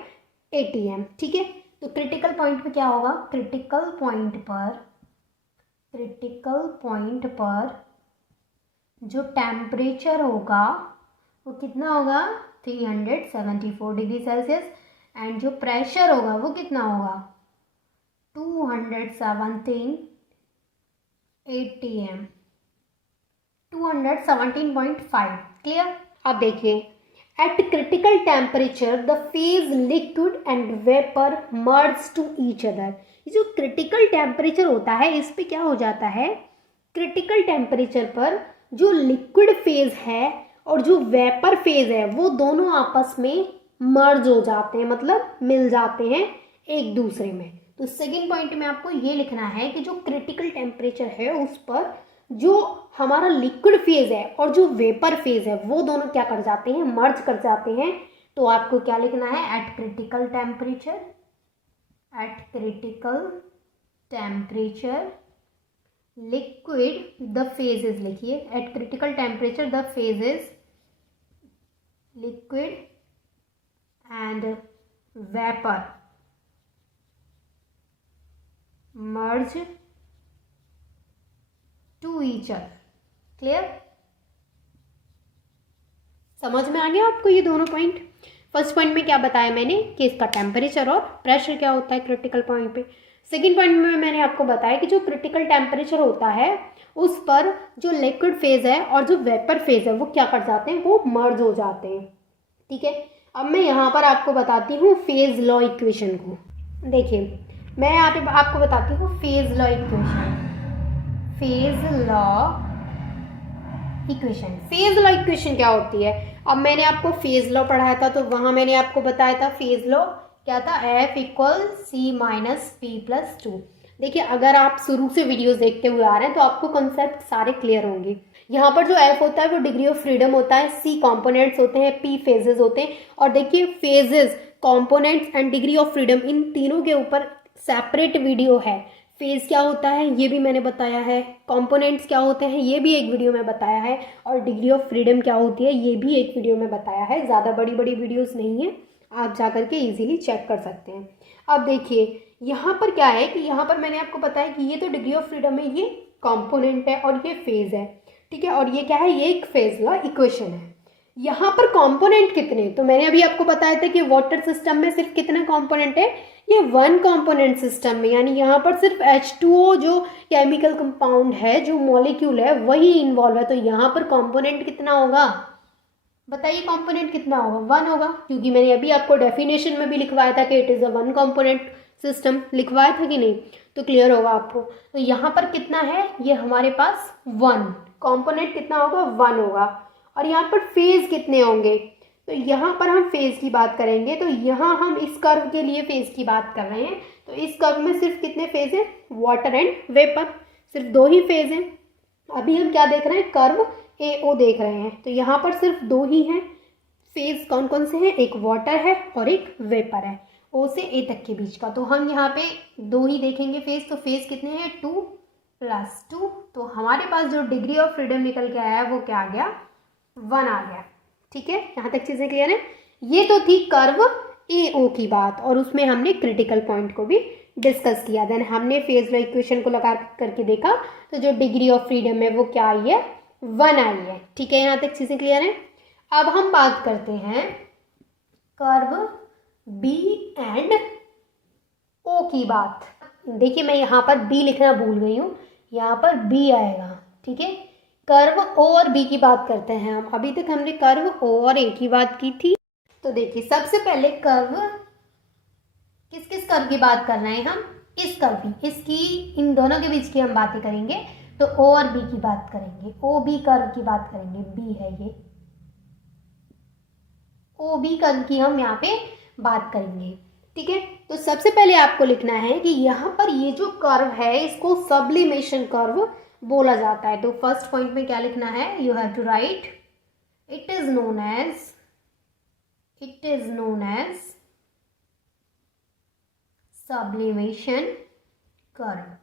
atm। ठीक है, तो क्रिटिकल पॉइंट पे क्या होगा, क्रिटिकल पॉइंट पर जो टेम्परेचर होगा वो कितना होगा 374 डिग्री सेल्सियस, एंड जो प्रेशर होगा वो कितना होगा 217 atm, 217.5। क्लियर। अब देखिए at critical temperature the phase liquid and vapour merge to each other. ये जो क्रिटिकल टेम्परेचर होता है इस पे क्या हो जाता है, क्रिटिकल टेम्परेचर पर जो लिक्विड फेज है और जो वेपर फेज है वो दोनों आपस में मर्ज हो जाते हैं, मतलब मिल जाते हैं एक दूसरे में। तो सेकेंड पॉइंट में आपको ये लिखना है कि जो क्रिटिकल टेम्परेचर है उस पर जो हमारा लिक्विड फेज है और जो वेपर फेज है वो दोनों क्या कर जाते हैं, मर्ज कर जाते हैं। तो आपको क्या लिखना है, at critical temperature liquid the phases, लिखिए at critical temperature the phases liquid and vapour merge to each other. Clear, समझ में आ गया आपको ये दोनों पॉइंट। फर्स्ट पॉइंट में क्या बताया मैंने कि इसका टेम्परेचर और प्रेशर क्या होता है क्रिटिकल पॉइंट पे। सेकेंड पॉइंट में मैंने आपको बताया कि जो क्रिटिकल टेम्परेचर होता है उस पर जो लिक्विड फेज है और जो वेपर फेज है वो क्या कर जाते हैं, वो मर्ज हो जाते हैं। ठीक है, अब मैं यहाँ पर आपको बताती हूँ फेज लॉ इक्वेशन को। देखिए मैं यहाँ पे आपको बताती हूँ phase law equation. Phase law equation क्या होती है। अब मैंने आपको फेज लॉ पढ़ाया था तो वहाँ मैंने आपको बताया था फेज लॉ क्या था, F equal C minus P plus two. देखिए अगर आप शुरू से वीडियोस देखते हुए आ रहे हैं तो आपको कंसेप्ट सारे क्लियर होंगे। यहाँ पर जो F होता है वो डिग्री ऑफ फ्रीडम होता है, C कंपोनेंट्स होते हैं, P फेजेस होते हैं। और देखिए phases, components and degree of freedom इन तीनों के ऊपर सेपरेट वीडियो है। फेज क्या होता है ये भी मैंने बताया है, कंपोनेंट्स क्या होते हैं ये भी एक वीडियो में बताया है, और डिग्री ऑफ फ्रीडम क्या होती है ये भी एक वीडियो में बताया है। ज़्यादा बड़ी बड़ी वीडियोस नहीं है, आप जा करके इजीली चेक कर सकते हैं। अब देखिए यहाँ पर क्या है कि यहाँ पर मैंने आपको बताया कि ये तो डिग्री ऑफ फ्रीडम है, ये कंपोनेंट है और ये फेज है। ठीक है, और ये क्या है, ये एक फेज लॉ इक्वेशन है। यहाँ पर कंपोनेंट कितने, तो मैंने अभी आपको बताया था कि वाटर सिस्टम में सिर्फ कितने कंपोनेंट है, ये वन कंपोनेंट सिस्टम में, यानी यहाँ पर सिर्फ H2O जो केमिकल कंपाउंड है, जो मॉलिक्यूल है वही इन्वॉल्व है। तो यहाँ पर कंपोनेंट कितना होगा, बताइए कंपोनेंट कितना होगा, वन होगा, क्योंकि मैंने अभी आपको डेफिनेशन में भी लिखवाया था कि it is a one component system, लिखवाया था कि नहीं, तो क्लियर होगा आपको। तो यहाँ पर कितना है, ये हमारे पास वन कंपोनेंट कितना होगा, वन होगा। और यहाँ पर फेज कितने होंगे, तो यहाँ पर हम फेज की बात करेंगे। तो यहाँ हम इस कर्व के लिए फेज की बात कर रहे हैं। तो इस कर्व में सिर्फ कितने फेज हैं, वाटर एंड वेपर, सिर्फ दो ही फेज हैं। अभी हम क्या देख रहे हैं, कर्व AO देख रहे हैं। तो यहाँ पर सिर्फ दो ही हैं फेज, कौन कौन से हैं, एक वाटर है और एक वेपर है, O से A तक के बीच का। तो हम यहाँ पे दो ही देखेंगे फेज। तो फेज कितने हैं, 2 + 2। तो हमारे पास जो डिग्री ऑफ फ्रीडम निकल के आया वो क्या आ गया, 1 आ गया। ठीक है, यहाँ तक चीज़ें क्लियर है। ये तो थी कर्व AO की बात, और उसमें हमने क्रिटिकल पॉइंट को भी डिस्कस किया। देन हमने फेज लॉ इक्वेशन को लगा करके देखा, तो जो डिग्री ऑफ फ्रीडम है वो क्या आई है, 1 आई है। ठीक है, यहाँ तक चीज़ें क्लियर है। अब हम बात करते हैं कर्व B एंड O की बात। देखिए मैं यहाँ पर B लिखना भूल गई हूँ, यहाँ पर B आएगा। ठीक है, कर्व O और B की बात करते हैं हम। अभी तक हमने कर्व O और A की बात की थी। तो देखिए सबसे पहले कर्व, किस किस कर्व की बात कर रहे हैं हम, इस कर्व की, इसकी, इन दोनों के बीच की हम बातें करेंगे। तो O और B की बात करेंगे, OB कर्व की बात करेंगे, B है ये, OB कर्व की हम यहाँ पे बात करेंगे। ठीक है, तो सबसे पहले आपको लिखना है कि यहाँ पर ये जो कर्व है इसको सब्लिमेशन कर्व बोला जाता है। तो फर्स्ट पॉइंट में क्या लिखना है, you have to write it is known as sublimation curve.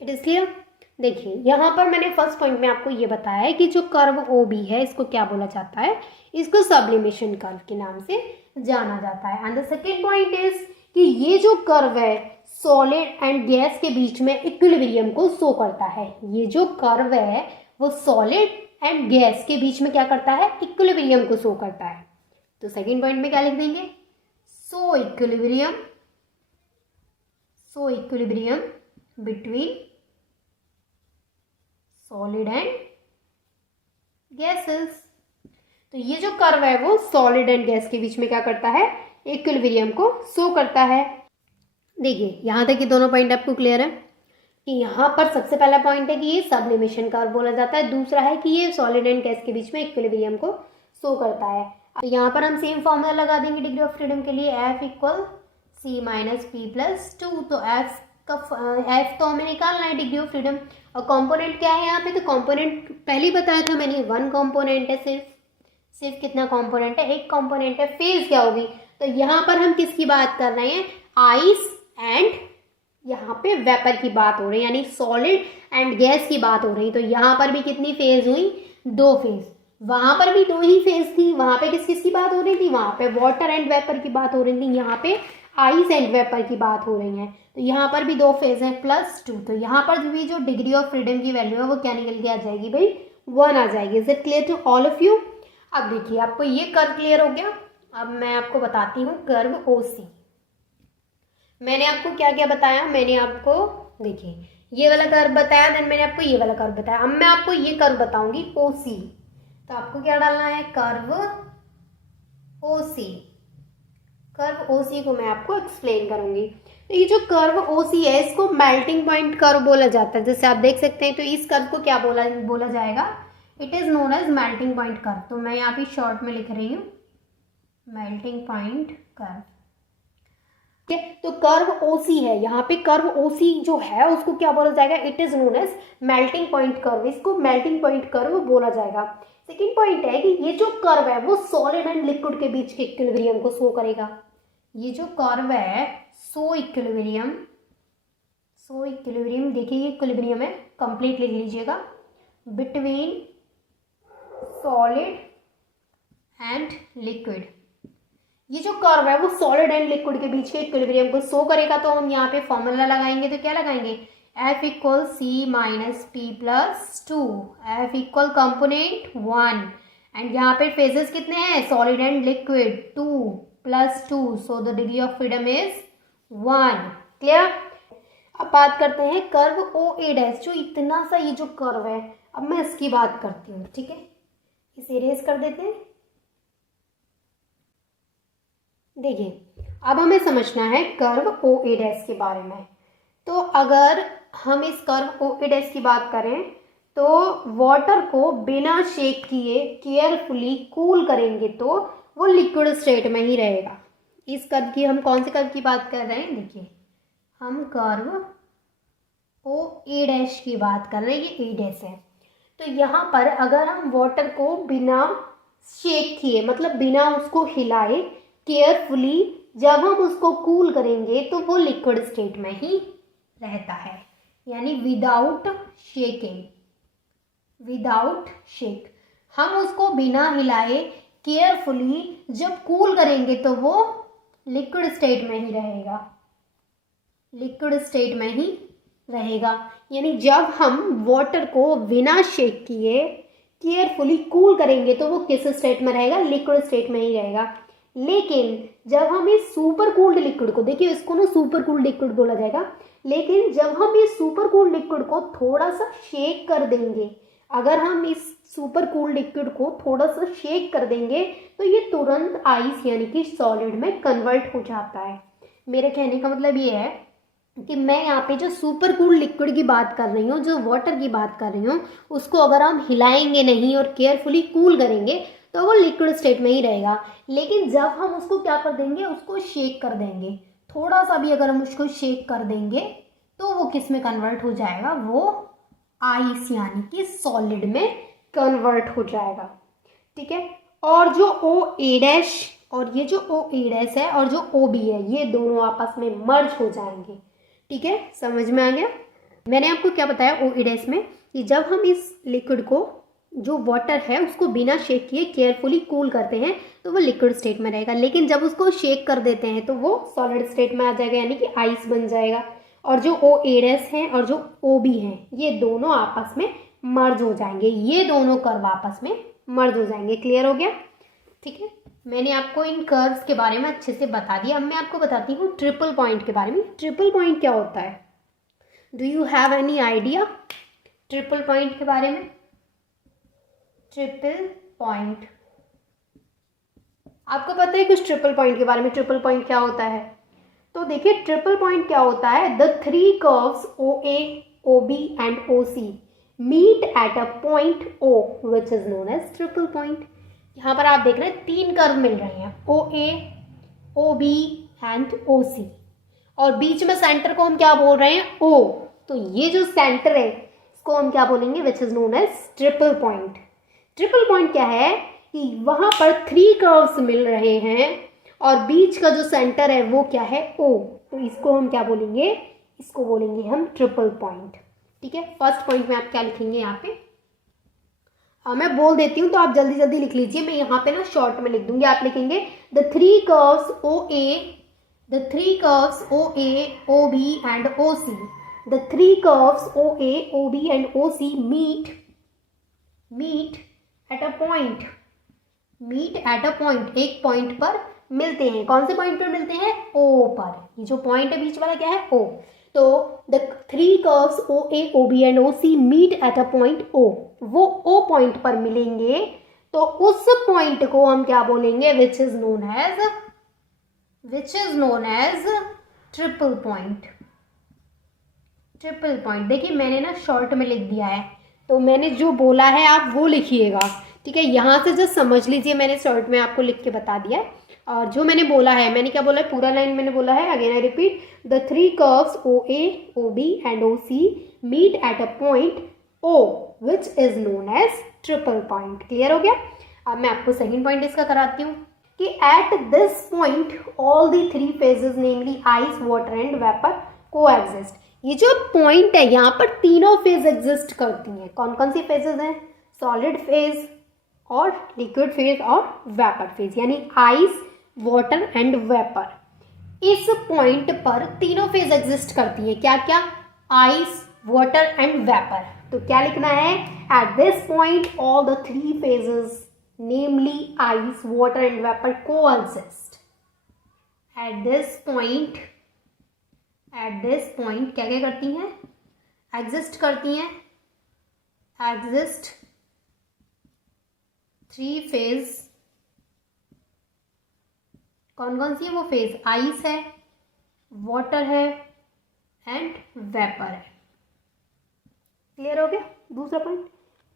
It is clear. देखिए यहाँ पर मैंने फर्स्ट पॉइंट में आपको ये बताया है कि जो कर्व OB है इसको क्या बोला जाता है, इसको सब्लिमेशन कर्व के नाम से जाना जाता है। And the second point is कि ये जो कर्व है सॉलिड एंड गैस के बीच में इक्विलिब्रियम को शो करता है। ये जो कर्व है वो सॉलिड एंड गैस के बीच में क्या करता है, इक्विलिब्रियम को शो करता है। तो सेकेंड पॉइंट में क्या लिख देंगे, show equilibrium between solid and gases. तो ये जो कर्व है वो सॉलिड एंड गैस के बीच में क्या करता है, इक्विलिब्रियम को शो करता है। देखिए यहाँ तक ये दोनों पॉइंट आपको क्लियर है कि यहाँ पर सबसे पहला पॉइंट है कि ये सब्लिमेशन कर्व बोला जाता है, दूसरा है कि ये सॉलिड एंड गैस के बीच में इक्विलिब्रियम को शो करता है। तो यहाँ पर हम सेम फॉर्मूला लगा देंगे डिग्री ऑफ फ्रीडम के लिए, F equal C minus P plus 2। तो F तो हमें निकालना है डिग्री ऑफ फ्रीडम, और कंपोनेंट क्या है यहाँ पे, तो कंपोनेंट पहले ही बताया था मैंने, वन कंपोनेंट है, सिर्फ कितना कंपोनेंट है, एक कंपोनेंट है। फेज क्या होगी, तो यहाँ पर हम किसकी बात कर रहे हैं, आइस एंड यहाँ पे वेपर की बात हो रही है, यानी सॉलिड एंड गैस की बात हो रही। तो यहाँ पर भी कितनी फेज हुई, 2 फेज। वहाँ पर भी 2 ही फेज थी, वहाँ पे किस किस की बात हो रही थी, वहाँ पे वाटर एंड वेपर की बात हो रही थी, यहाँ पे आइस एंड वेपर की बात हो रही है। तो यहाँ पर भी 2 फेज हैं +2। तो यहाँ पर भी जो डिग्री ऑफ फ्रीडम की वैल्यू है वो क्या निकल के आ जाएगी भाई, 1 आ जाएगी। Is it clear to all of you? अब देखिए आपको ये कर्व क्लियर हो गया। अब मैं आपको बताती हूँ कर्व OC। मैंने आपको क्या क्या बताया? मैंने आपको देखिए ये वाला कर्व बताया, देन मैंने आपको ये वाला कर्व बताया। अब मैं आपको ये कर्व बताऊंगी OC। तो आपको क्या डालना है? Curve OC। कर्व OC को मैं आपको एक्सप्लेन करूंगी। तो ये जो कर्व OC है इसको मेल्टिंग पॉइंट कर्व बोला जाता है। जैसे आप देख सकते हैं, तो इस कर्व को क्या बोला जाएगा? It is known as melting point curve. तो मैं यहाँ पे शॉर्ट में लिख रही हूँ मेल्टिंग पॉइंट कर्व। ठीक है, तो कर्व OC है, यहाँ पे कर्व OC जो है उसको क्या बोला जाएगा? It is known as melting point curve. इसको मेल्टिंग पॉइंट कर्व बोला जाएगा। सेकेंड पॉइंट है कि ये जो कर्व है वो सॉलिड एंड लिक्विड के बीच के इक्विलिब्रियम को शो करेगा। ये जो कर्व है सो इक्विलिब्रियम देखिए ये इक्विलिब्रियम है, कंप्लीट लिख लीजिएगा, बिटवीन सॉलिड एंड लिक्विड। ये जो कर्व है वो सॉलिड एंड लिक्विड के बीच के इक्विलिब्रियम को शो करेगा। तो हम यहाँ पे फॉर्मूला लगाएंगे, तो क्या लगाएंगे? F equal C minus P plus 2, F equal component 1 and यहाँ पे फेजेस कितने हैं? Solid and liquid 2 plus 2, so the degree of freedom is 1। Clear? अब बात करते हैं कर्व OA डैश। जो इतना सा ये जो कर्व है, अब मैं इसकी बात करती हूँ। ठीक है, इसे इरेज कर देते हैं। देखिए अब हमें समझना है कर्व OA डैश के बारे में। तो अगर हम इस कर्व OA डैश की बात करें तो वाटर को बिना शेक किए केयरफुली कूल करेंगे तो वो लिक्विड स्टेट में ही रहेगा। इस कर्व की हम कौन से कर्व की बात कर रहे हैं? देखिए हम कर्व OA डैश की बात कर रहे हैं, ये A डैश है। तो यहाँ पर अगर हम वाटर को बिना शेक किए, मतलब बिना उसको हिलाए, केयरफुली जब हम उसको कूल करेंगे तो वो लिक्विड स्टेट में ही रहता है, यानी विदाउट शेकिंग, विदाउट शेक। हम उसको बिना हिलाए केयरफुली जब कूल करेंगे तो वो लिक्विड स्टेट में ही रहेगा, लिक्विड स्टेट में ही रहेगा। यानी जब हम वाटर को बिना शेक किए केयरफुली कूल करेंगे तो वो किस स्टेट में रहेगा? लिक्विड स्टेट में ही रहेगा। लेकिन जब हम इस सुपर कूल्ड लिक्विड को, देखिए इसको ना सुपर कूल्ड लिक्विड बोला जाएगा, लेकिन जब हम इस सुपर कूल्ड लिक्विड को थोड़ा सा शेक कर देंगे, अगर हम इस सुपर कूल्ड लिक्विड को थोड़ा सा शेक कर देंगे तो ये तुरंत आइस यानी कि सॉलिड में कन्वर्ट हो जाता है। मेरे कहने का मतलब ये है कि मैं यहाँ पे जो सुपर कूल्ड लिक्विड की बात कर रही हूँ, जो वाटर की बात कर रही हूँ, उसको अगर हम हिलाएंगे नहीं और केयरफुली कूल करेंगे तो वो लिक्विड स्टेट में ही रहेगा। लेकिन जब हम उसको क्या कर देंगे? उसको शेक कर देंगे, थोड़ा सा भी अगर हम उसको शेक कर देंगे तो वो किस में कन्वर्ट हो जाएगा? वो आइस यानी कि सॉलिड में कन्वर्ट हो जाएगा। ठीक है, और जो OA डैश और ये जो OA डैश है और जो OB है, ये दोनों आपस में मर्ज हो जाएंगे। ठीक है, समझ में आ गया? मैंने आपको क्या बताया OA डैश में कि जब हम इस लिक्विड को, जो वाटर है, उसको बिना शेक किए केयरफुली कूल करते हैं तो वो लिक्विड स्टेट में रहेगा। लेकिन जब उसको शेक कर देते हैं तो वो सॉलिड स्टेट में आ जाएगा, यानी कि आइस बन जाएगा। और जो OA डैश हैं और जो OB हैं, ये दोनों आपस में मर्ज हो जाएंगे, ये दोनों कर्व आपस में मर्ज हो जाएंगे। क्लियर हो गया? ठीक है, मैंने आपको इन कर्व्स के बारे में अच्छे से बता दिया। अब मैं आपको बताती हूँ ट्रिपल पॉइंट के बारे में। ट्रिपल पॉइंट क्या होता है? Do you have any idea triple point के बारे में? ट्रिपल पॉइंट, आपको पता है कुछ ट्रिपल पॉइंट के बारे में? ट्रिपल पॉइंट क्या होता है? तो देखिए ट्रिपल पॉइंट क्या होता है? The three curves OA, OB and OC meet at a point O which is known as triple point. यहाँ पर आप देख रहे हैं 3 कर्व मिल रहे हैं, OA, OB एंड OC, और बीच में सेंटर को हम क्या बोल रहे हैं? O। तो ये जो सेंटर है इसको हम क्या बोलेंगे? Which is known as triple point. Triple point क्या है कि वहां पर 3 कर्व्स मिल रहे हैं और बीच का जो सेंटर है वो क्या है? O। तो इसको हम क्या बोलेंगे? इसको बोलेंगे हम ट्रिपल पॉइंट। ठीक है, फर्स्ट पॉइंट में आप क्या लिखेंगे यहाँ पे? मैं बोल देती हूँ तो आप जल्दी जल्दी लिख लीजिए। मैं यहाँ पे ना शॉर्ट में लिख दूंगी। आप लिखेंगे the three curves OA, OB and OC, the three curves OA, OB and OC meet at a point, meet at a point, एक पॉइंट पर मिलते हैं। कौन से पॉइंट पर मिलते हैं? ओ पर। ये जो पॉइंट है बीच वाला क्या है? ओ। तो the three curves O A O B and O C meet at a point O, वो ओ पॉइंट पर मिलेंगे तो उस पॉइंट को हम क्या बोलेंगे? Which is known as triple point. Triple point देखिए मैंने ना शॉर्ट में लिख दिया है, तो मैंने जो बोला है आप वो लिखिएगा, ठीक है। यहाँ से जस्ट समझ लीजिए, मैंने शॉर्ट में आपको लिख के बता दिया है। और जो मैंने बोला है, मैंने क्या बोला है, पूरा लाइन मैंने बोला है, again I repeat, the three curves O A O B and O C meet at a point O which is known as triple point. Clear हो गया? अब मैं आपको सेकेंड पॉइंट इसका कराती हूँ कि at this point all the three phases namely ice, water and vapour को एग्जिस्ट। ये जो पॉइंट है यहाँ पर तीनों फेज एग्जिस्ट करती हैं। कौन कौन सी फेजेस हैं? सॉलिड फेज और लिक्विड फेज और वेपर फेज, यानी आइस, वाटर एंड वेपर। इस पॉइंट पर तीनों फेज एग्जिस्ट करती है। क्या क्या? Ice, water and vapour. तो क्या लिखना है? At this point all the three phases namely ice, water and vapour को एग्जिस्ट। एट दिस पॉइंट क्या क्या करती हैं? एग्जिस्ट करती हैं। Exist three phase. कौन कौन सी है वो फेज? आइस है, वाटर है एंड वेपर है। क्लियर हो गया दूसरा पॉइंट।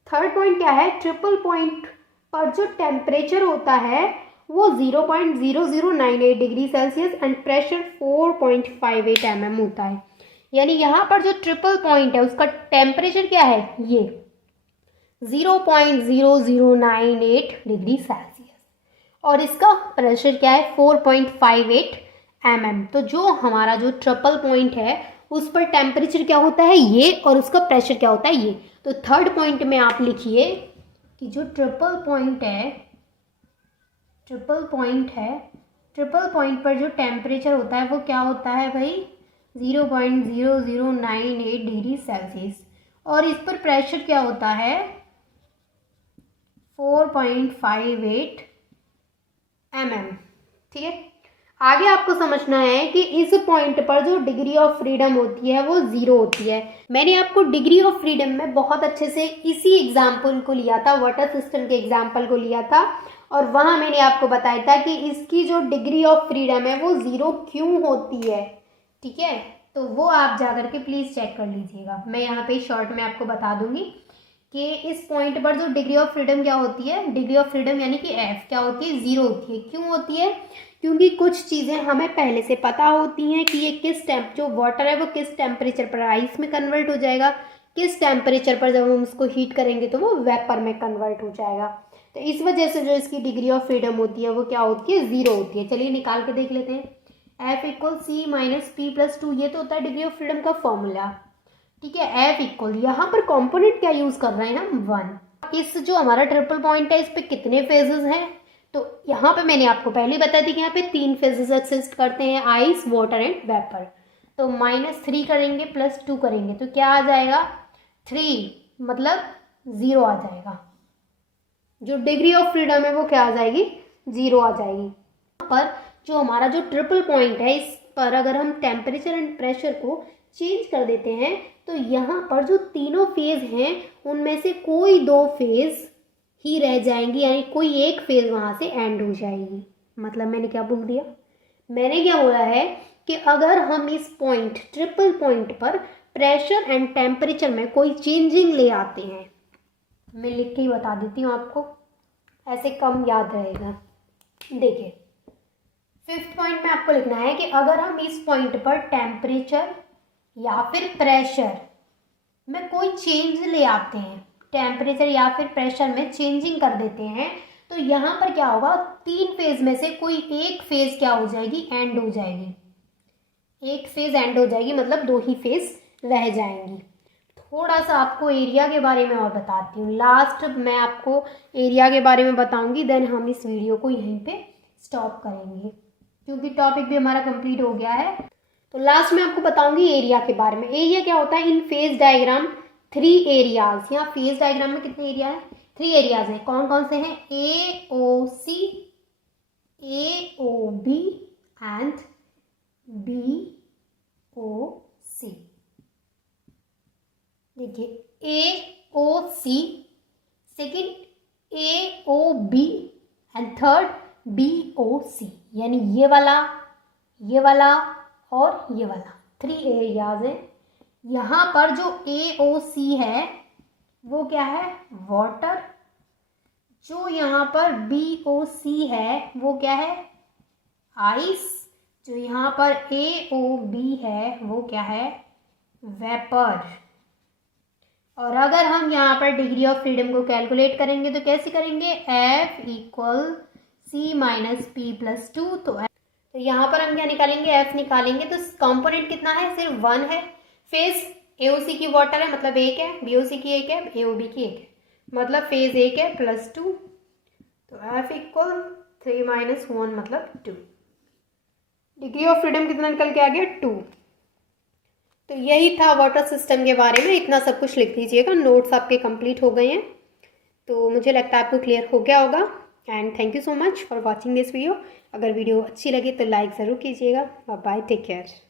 थर्ड पॉइंट क्या है? ट्रिपल पॉइंट पर जो टेम्परेचर होता है वो 0.0098 degree Celsius and pressure 4.58 mm होता है। यानी यहाँ पर जो ट्रिपल पॉइंट है उसका टेम्परेचर क्या है? ये 0.0098 डिग्री सेल्सियस और इसका प्रेशर क्या है? 4.58 mm। तो जो हमारा जो ट्रिपल पॉइंट है उस पर टेम्परेचर क्या होता है? ये, और उसका प्रेशर क्या होता है? ये। तो थर्ड पॉइंट में आप लिखिए कि जो ट्रिपल पॉइंट पर जो टेम्परेचर होता है वो क्या होता है भाई? 0.0098 डिग्री सेल्सियस और इस पर प्रेशर क्या होता है? 4.58 mm। ठीक है। आगे आपको समझना है कि इस पॉइंट पर जो डिग्री ऑफ फ्रीडम होती है वो 0 होती है। मैंने आपको डिग्री ऑफ फ्रीडम में बहुत अच्छे से इसी एग्जाम्पल को लिया था, वाटर सिस्टम के एग्जाम्पल को लिया था, और वहाँ मैंने आपको बताया था कि इसकी जो डिग्री ऑफ फ्रीडम है वो 0 क्यों होती है। ठीक है, तो वो आप जा करके प्लीज़ चेक कर लीजिएगा। मैं यहाँ पे शॉर्ट में आपको बता दूंगी कि इस पॉइंट पर जो डिग्री ऑफ फ्रीडम क्या होती है, डिग्री ऑफ फ्रीडम यानी कि एफ क्या होती है? 0 होती है। क्यों होती है? क्योंकि कुछ चीज़ें हमें पहले से पता होती हैं कि ये किस जो वाटर है वो किस टेम्परेचर पर आइस में कन्वर्ट हो जाएगा, किस टेम्परेचर पर जब हम उसको हीट करेंगे तो वो वेपर में कन्वर्ट हो जाएगा। तो इस वजह से जो इसकी डिग्री ऑफ फ्रीडम होती है वो क्या होती है? 0 होती है। चलिए निकाल के देख लेते हैं। F equal C minus P plus 2, ये तो होता है डिग्री ऑफ फ्रीडम का फॉर्मूला। ठीक है, F इक्वल, यहाँ पर कॉम्पोनेंट क्या यूज़ कर रहे हैं हम? 1। इस जो हमारा ट्रिपल पॉइंट है इस पे कितने फेजेस हैं? तो यहाँ पे मैंने आपको पहले ही बता दी कि यहाँ पे 3 फेजेस एक्सिस्ट करते हैं, आइस, वाटर एंड वेपर। तो -3 करेंगे प्लस 2 करेंगे तो क्या आ जाएगा? 3, मतलब 0 आ जाएगा। जो डिग्री ऑफ फ्रीडम है वो क्या आ जाएगी? 0 आ जाएगी। यहाँ पर जो हमारा जो ट्रिपल पॉइंट है इस पर अगर हम टेम्परेचर एंड प्रेशर को चेंज कर देते हैं तो यहाँ पर जो तीनों फेज हैं उनमें से कोई 2 फेज ही रह जाएंगी, यानी कोई एक फेज वहाँ से एंड हो जाएगी। मतलब मैंने क्या बोल दिया? मैंने क्या बोला है कि अगर हम इस पॉइंट ट्रिपल पॉइंट पर प्रेशर एंड टेम्परेचर में कोई चेंजिंग ले आते हैं, मैं लिख के ही बता देती हूँ आपको, ऐसे कम याद रहेगा। देखिए 5th पॉइंट में आपको लिखना है कि अगर हम इस पॉइंट पर टेम्परेचर या फिर प्रेशर में कोई चेंज ले आते हैं, टेम्परेचर या फिर प्रेशर में चेंजिंग कर देते हैं, तो यहाँ पर क्या होगा? 3 फेज में से कोई एक फेज क्या हो जाएगी? एंड हो जाएगी। एक फेज एंड हो जाएगी, मतलब 2 ही फेज रह जाएंगी। थोड़ा सा आपको एरिया के बारे में और बताती हूँ। लास्ट मैं आपको एरिया के बारे में बताऊंगी, देन हम इस वीडियो को यहीं पे स्टॉप करेंगे क्योंकि टॉपिक भी हमारा कंप्लीट हो गया है। तो लास्ट में आपको बताऊंगी एरिया के बारे में। एरिया क्या होता है? इन फेज डायग्राम 3 एरियाज। यहाँ फेज डायग्राम में कितने एरिया है? 3 एरियाज हैं, कौन कौन से हैं? AOC, AOB and BOC। देखिए AOC, second AOB and third BOC, यानी ये वाला और ये वाला 3 एरियाज हैं। यहाँ पर जो AOC है वो क्या है? वाटर। जो यहाँ पर BOC है वो क्या है? आइस। जो यहाँ पर AOB है वो क्या है? वेपर। और अगर हम यहाँ पर डिग्री ऑफ फ्रीडम को कैलकुलेट करेंगे तो कैसे करेंगे? F = C - P + 2। तो यहाँ पर हम क्या निकालेंगे? F निकालेंगे। तो कंपोनेंट कितना है? सिर्फ 1 है। फेज AOC की वाटर है मतलब 1 है, BOC की 1 है, AOB की 1 है, मतलब फेज 1 है +2। तो F = 3 - 1 मतलब 2। डिग्री ऑफ फ्रीडम कितना निकल के आ गया? 2। तो यही था वाटर सिस्टम के बारे में। इतना सब कुछ लिख दीजिएगा, नोट्स आपके कंप्लीट हो गए हैं। तो मुझे लगता है आपको क्लियर हो गया होगा। And thank you so much for watching this video. अगर वीडियो अच्छी लगे तो लाइक ज़रूर कीजिएगा। Bye, take care.